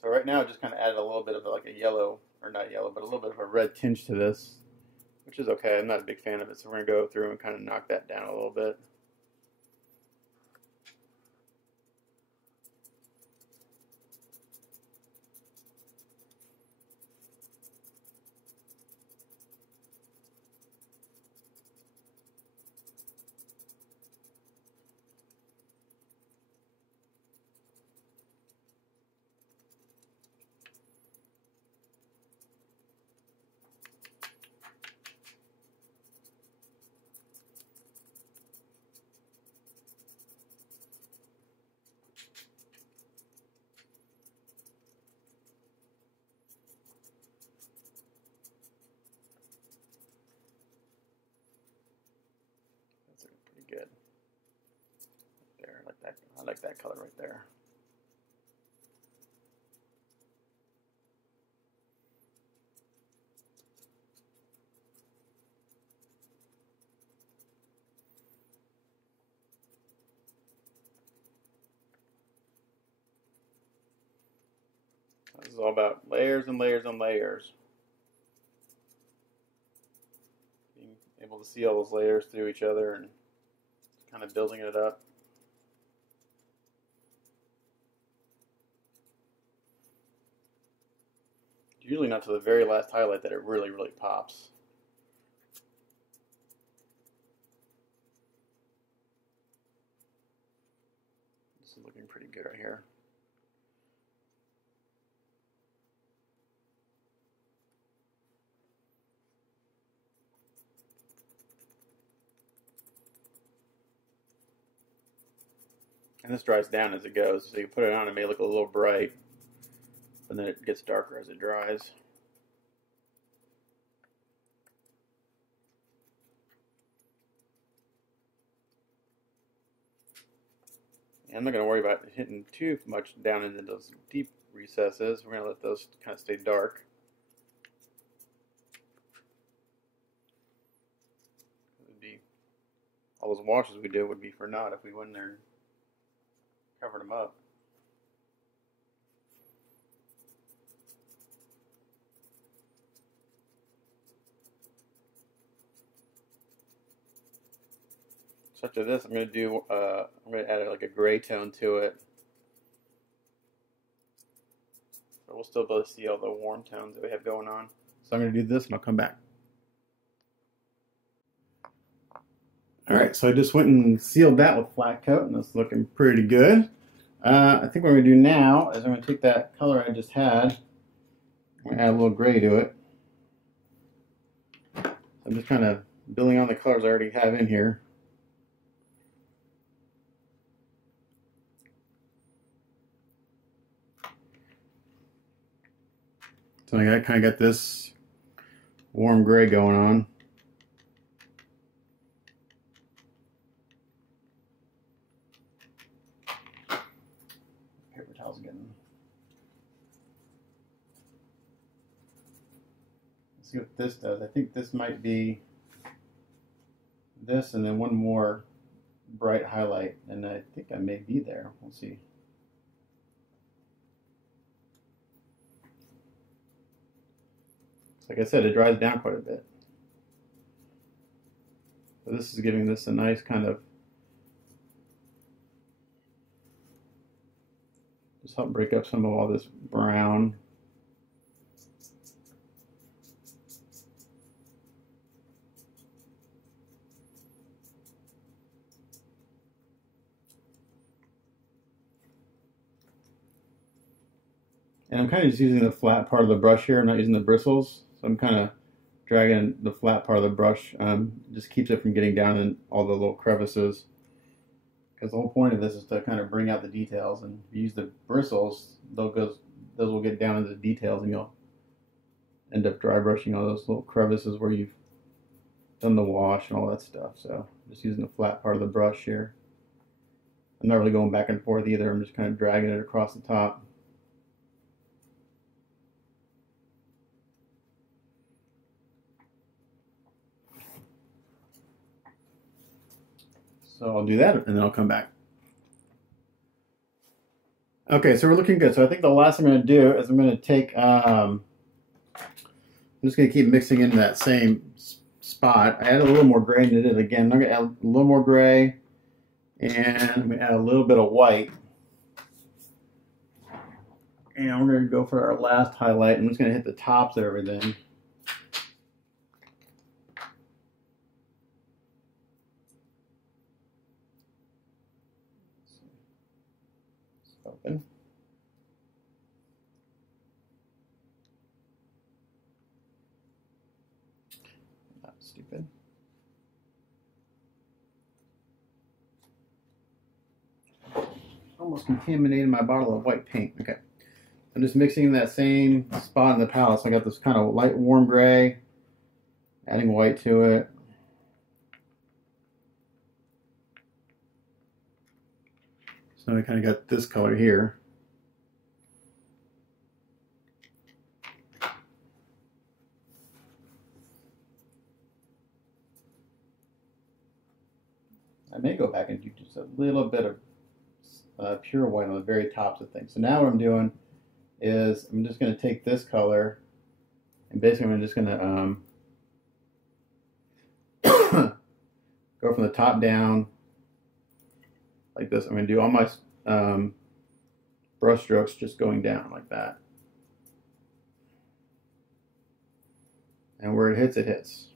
So right now I just kind of added a little bit of like a yellow, or not yellow, but a little bit of a red tinge to this, which is okay. I'm not a big fan of it, so we're going to go through and kind of knock that down a little bit. Good. There, like that. I like that color right there. This is all about layers and layers and layers. Being able to see all those layers through each other and kind of building it up. Usually not to the very last highlight that it really, really pops. This is looking pretty good right here. And this dries down as it goes, so you put it on, it may look a little bright, but then it gets darker as it dries. And I'm not going to worry about hitting too much down into those deep recesses. We're going to let those kind of stay dark. All those washes we did would be for naught if we went in there and covered them up. So after this, I'm going to add like a gray tone to it. So we'll still be able to see all the warm tones that we have going on. So I'm going to do this and I'll come back. Alright, so I just went and sealed that with flat coat, and it's looking pretty good. I think what I'm going to do now is I'm going to take that color I just had, I'm going to add a little gray to it. So I'm just kind of building on the colors I already have in here. So I kind of got this warm gray going on. Paper towels again. Let's see what this does. I think this might be this and then one more bright highlight, and I think I may be there. We'll see. Like I said, it dries down quite a bit. So this is giving this a nice kind of, just help break up some of all this brown. And I'm kind of just using the flat part of the brush here. I'm not using the bristles. So I'm kind of dragging the flat part of the brush. Just keeps it from getting down in all the little crevices. Because the whole point of this is to kind of bring out the details. And if you use the bristles, those will get down into the details, and you'll end up dry brushing all those little crevices where you've done the wash and all that stuff. So I'm just using the flat part of the brush here. I'm not really going back and forth either. I'm just kind of dragging it across the top. So I'll do that and then I'll come back. Okay, so we're looking good. So I think the last thing I'm going to do is I'm going to take, I'm just going to keep mixing into that same spot. I added a little more gray into it again. I'm going to add a little more gray, and I'm going to add a little bit of white. And we're going to go for our last highlight. I'm just going to hit the tops of everything. Open. Not stupid. Almost contaminated my bottle of white paint. Okay. I'm just mixing in that same spot in the palette. So I got this kind of light warm gray, adding white to it. So I kind of got this color here. I may go back and do just a little bit of pure white on the very tops of things. So now what I'm doing is I'm just going to take this color and basically I'm just going to go from the top down like this. I'm going to do all my brush strokes just going down like that. And where it hits, it hits.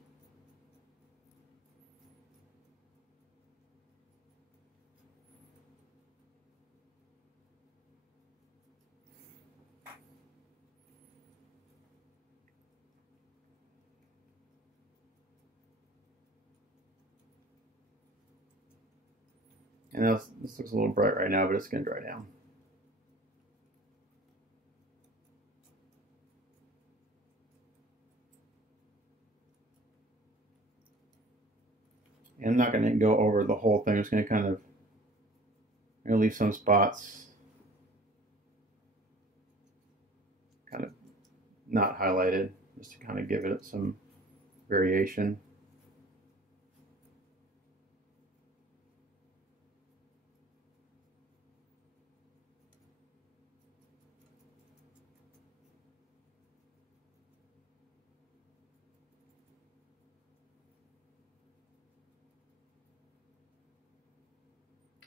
And this looks a little bright right now, but it's going to dry down. And I'm not going to go over the whole thing. I'm just going to kind of leave some spots kind of not highlighted, just to kind of give it some variation.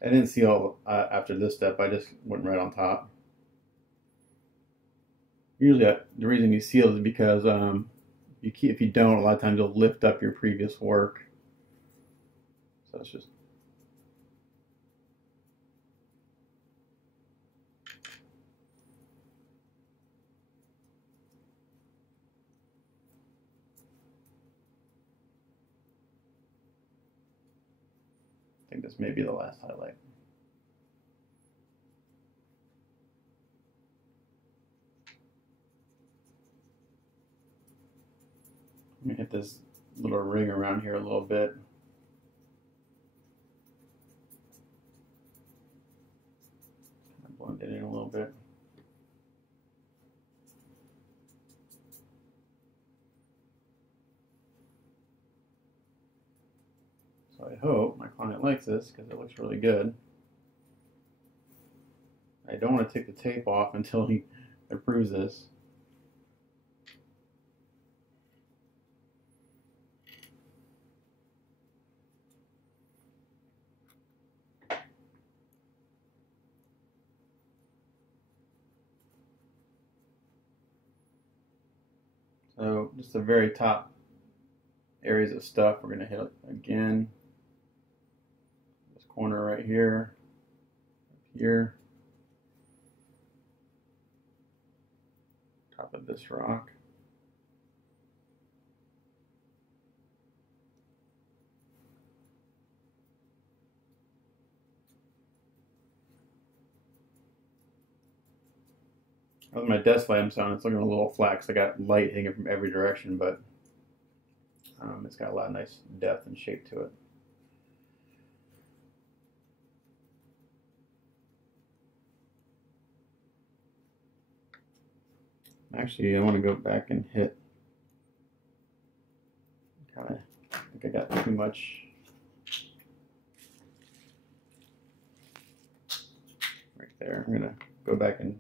I didn't seal after this step. I just went right on top. Usually, the reason you seal is because if you don't, a lot of times you'll lift up your previous work. So it's just. I think this may be the last highlight. I'm going to hit this little ring around here a little bit. Blend it in a little bit. So I hope my client likes this because it looks really good. I don't want to take the tape off until he approves this. So just the very top areas of stuff we're going to hit again. This corner right here, here, top of this rock. That was my desk lamp on. It's looking a little flat because I got light hitting it from every direction, but it's got a lot of nice depth and shape to it. Actually, I want to go back and hit. I think I got too much. Right there. I'm gonna go back and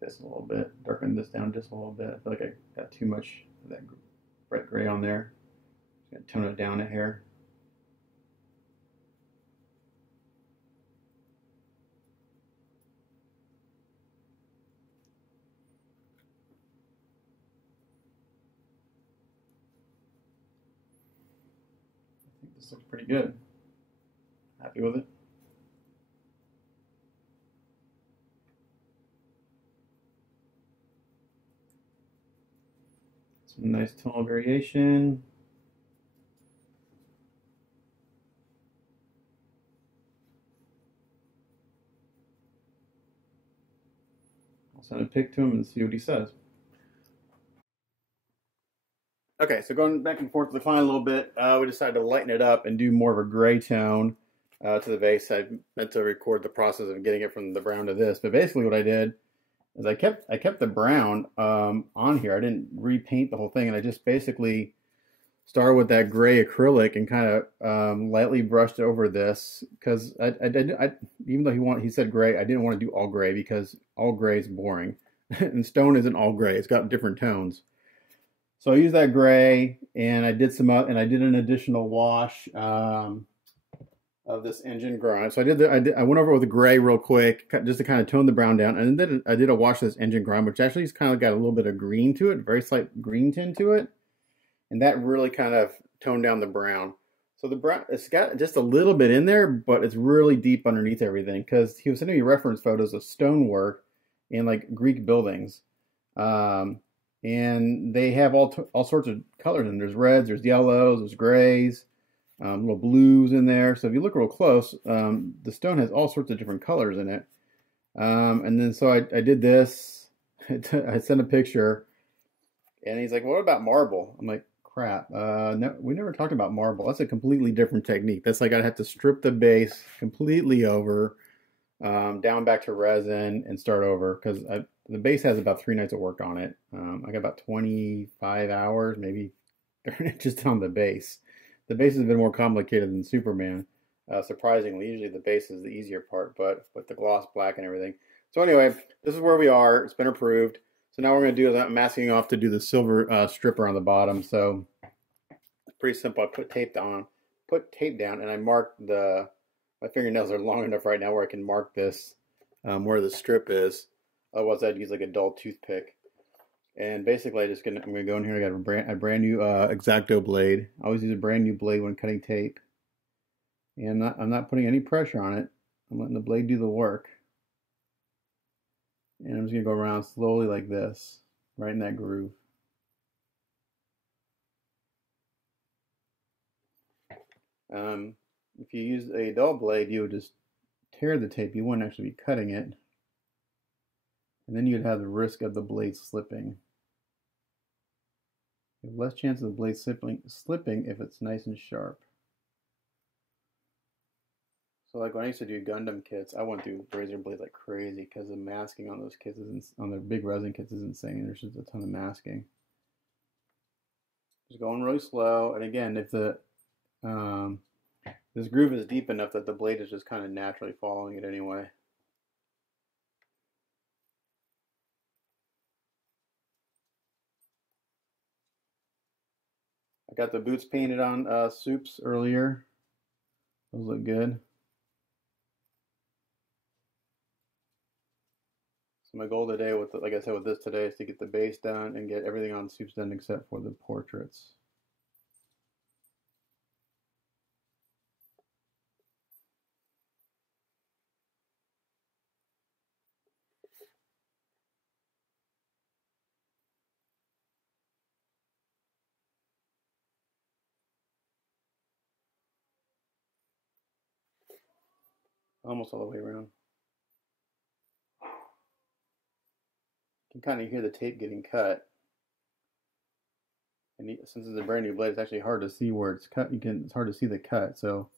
this a little bit, darken this down just a little bit. I feel like I got too much of that bright gray on there. Just gonna tone it down a hair. I think this looks pretty good. Happy with it. Some nice tonal variation. I'll send a pic to him and see what he says. Okay, so going back and forth with the client a little bit, we decided to lighten it up and do more of a gray tone to the base. I meant to record the process of getting it from the brown to this, but basically what I did is I kept the brown on here. I didn't repaint the whole thing, and I just basically started with that gray acrylic and kind of lightly brushed over this because even though he said gray, I didn't want to do all gray because all gray is boring, and stone isn't all gray. It's got different tones. So I used that gray, and I did an additional wash of this engine grime. So I went over it with a gray real quick, just to kind of tone the brown down, and then I did a wash of this engine grime, which actually has kind of got a little bit of green to it, very slight green tint to it, and that really kind of toned down the brown. So the brown, it's got just a little bit in there, but it's really deep underneath everything because he was sending me reference photos of stonework in like Greek buildings. and they have all sorts of colors, and there's reds, there's yellows, there's grays, little blues in there. So if you look real close, the stone has all sorts of different colors in it. And then so I did this. I sent a picture, and he's like, "What about marble?" I'm like, "Crap, no, we never talked about marble. That's a completely different technique. That's like I'd have to strip the base completely over, down back to resin and start over, because the base has about 3 nights of work on it. I got about 25 hours, maybe just on the base. The base has been more complicated than Superman, surprisingly. Usually the base is the easier part, but with the gloss black and everything. So anyway, this is where we are. It's been approved. So now we're going to do is I'm masking off to do the silver stripper on the bottom. So it's pretty simple. I put tape down, and I marked my fingernails are long enough right now where I can mark this where the strip is. Otherwise, I'd use like a dull toothpick. And basically, I'm gonna go in here. I got a brand new X-Acto blade. I always use a brand new blade when cutting tape. And I'm not putting any pressure on it. I'm letting the blade do the work. And I'm just gonna go around slowly like this, right in that groove. If you use a dull blade, you would just tear the tape. You wouldn't actually be cutting it. And then you'd have the risk of the blade slipping. You have less chance of the blade slipping if it's nice and sharp. So like when I used to do Gundam kits, I went through razor blades like crazy because the masking on those kits on their big resin kits is insane. There's just a ton of masking. Just going really slow, and again, if this groove is deep enough that the blade is just kind of naturally following it anyway. I got the boots painted on Soups earlier. Those look good. So my goal today, like I said, with this today, is to get the base done and get everything on Soups done except for the portraits. Almost all the way around. You can kind of hear the tape getting cut. And since it's a brand new blade, it's actually hard to see where it's cut. It's hard to see the cut. So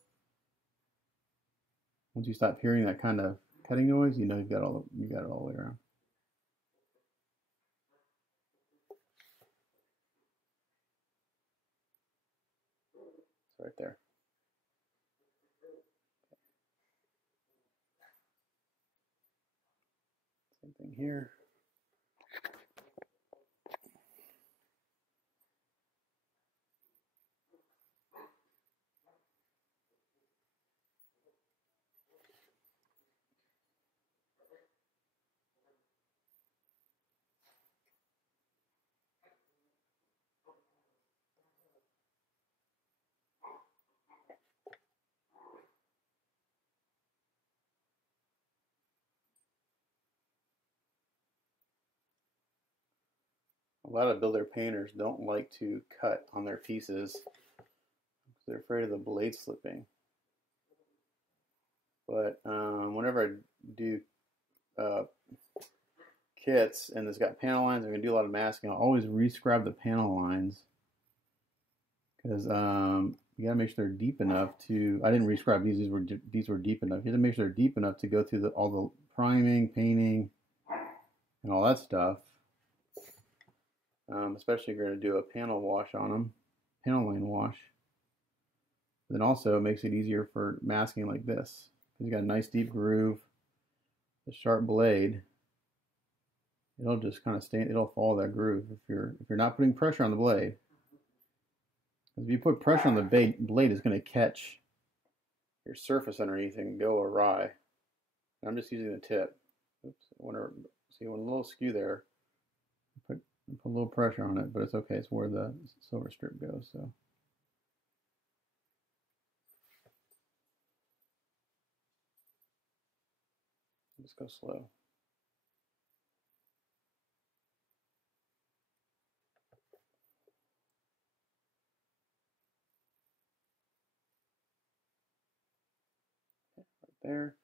once you stop hearing that kind of cutting noise, you know you got it all the way around. It's right there. Same thing here. A lot of builder painters don't like to cut on their pieces because they're afraid of the blade slipping. But whenever I do kits and it's got panel lines, I'm going to do a lot of masking. I'll always rescribe the panel lines because you got to make sure they're deep enough to. I didn't rescribe these; these were deep enough. You have to make sure they're deep enough to go through all the priming, painting, and all that stuff. Especially if you're going to do a panel wash on them, panel line wash. Then also it makes it easier for masking like this. You got a nice deep groove, a sharp blade. It'll just kind of it'll follow that groove if you're not putting pressure on the blade. If you put pressure on the blade, it's going to catch your surface underneath and go awry. And I'm just using the tip. Oops, see one little skew there. Put a little pressure on it, but it's okay. It's where the silver strip goes. So. Just go slow. there.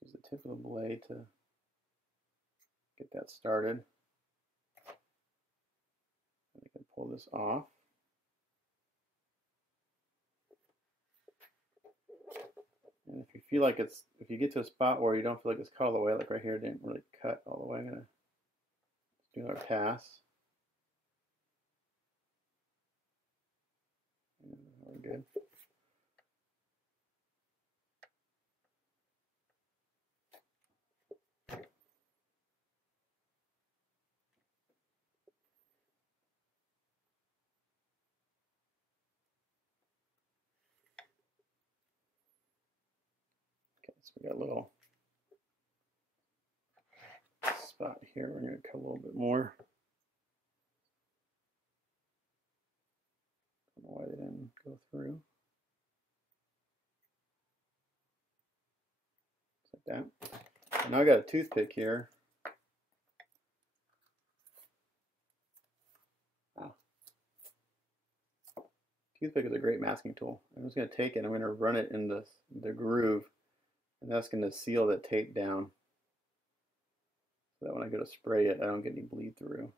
Use the tip of the blade to get that started. And I can pull this off. And if you feel like if you get to a spot where you don't feel like it's cut all the way, like right here, it didn't really cut all the way, I'm going to do another pass. And we're good. So we got a little spot here. We're going to cut a little bit more. I don't know why they didn't go through. Just like that. And now I got a toothpick here. Wow. Toothpick is a great masking tool. I'm just going to take it and I'm going to run it in the groove. And that's going to seal that tape down so that when I go to spray it, I don't get any bleed through.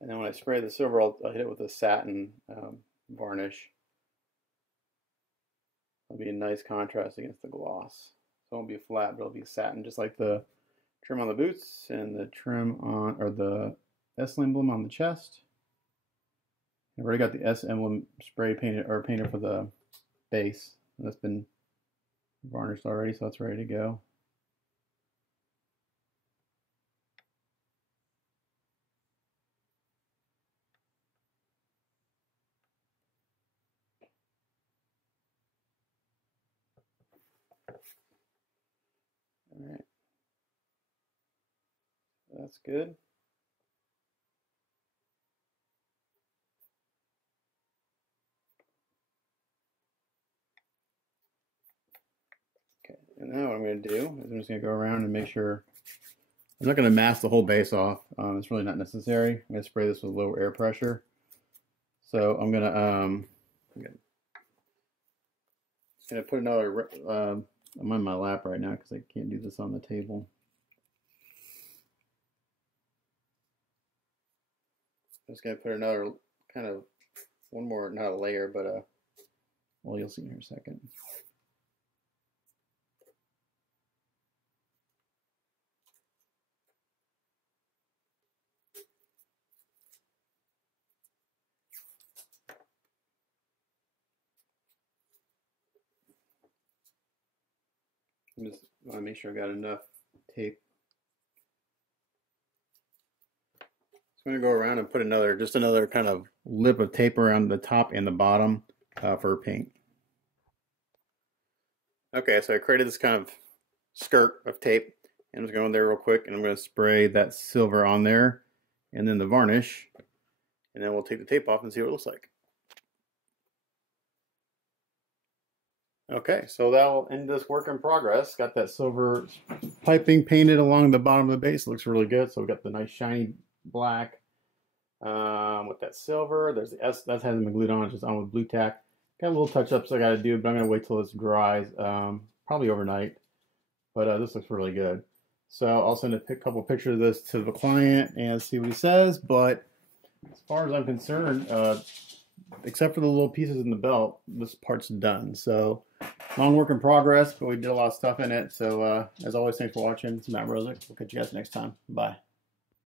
And then when I spray the silver, I'll hit it with a satin varnish. It'll be a nice contrast against the gloss. So it won't be flat, but it'll be satin, just like the trim on the boots and the trim on, or the S emblem on the chest. I've already got the S emblem spray painted, or painted for the base. And that's been varnished already, so it's ready to go. All right, that's good. Okay, and now what I'm going to do is I'm just going to go around and make sure. I'm not going to mask the whole base off. It's really not necessary. I'm going to spray this with low air pressure. So I'm going to put another. I'm on my lap right now because I can't do this on the table. I'm just going to put another kind of one more, not a layer, but well, you'll see in here in a second. I just want to make sure I got enough tape. So I'm going to go around and put just another kind of lip of tape around the top and the bottom for paint. Okay, so I created this kind of skirt of tape. I'm just going there real quick, and I'm going to spray that silver on there, and then the varnish, and then we'll take the tape off and see what it looks like. Okay, so that will end this work in progress. Got that silver piping painted along the bottom of the base. It looks really good. So we've got the nice shiny black with that silver. There's the S, that hasn't been glued on, it's just on with blue tack. Got a little touch-ups I got to do, but I'm going to wait till this dries, probably overnight. But this looks really good. So I'll send a couple pictures of this to the client and see what he says. But as far as I'm concerned, except for the little pieces in the belt, this part's done. So long work in progress, but we did a lot of stuff in it. So as always, thanks for watching. It's Matt Rosick. We'll catch you guys next time. Bye.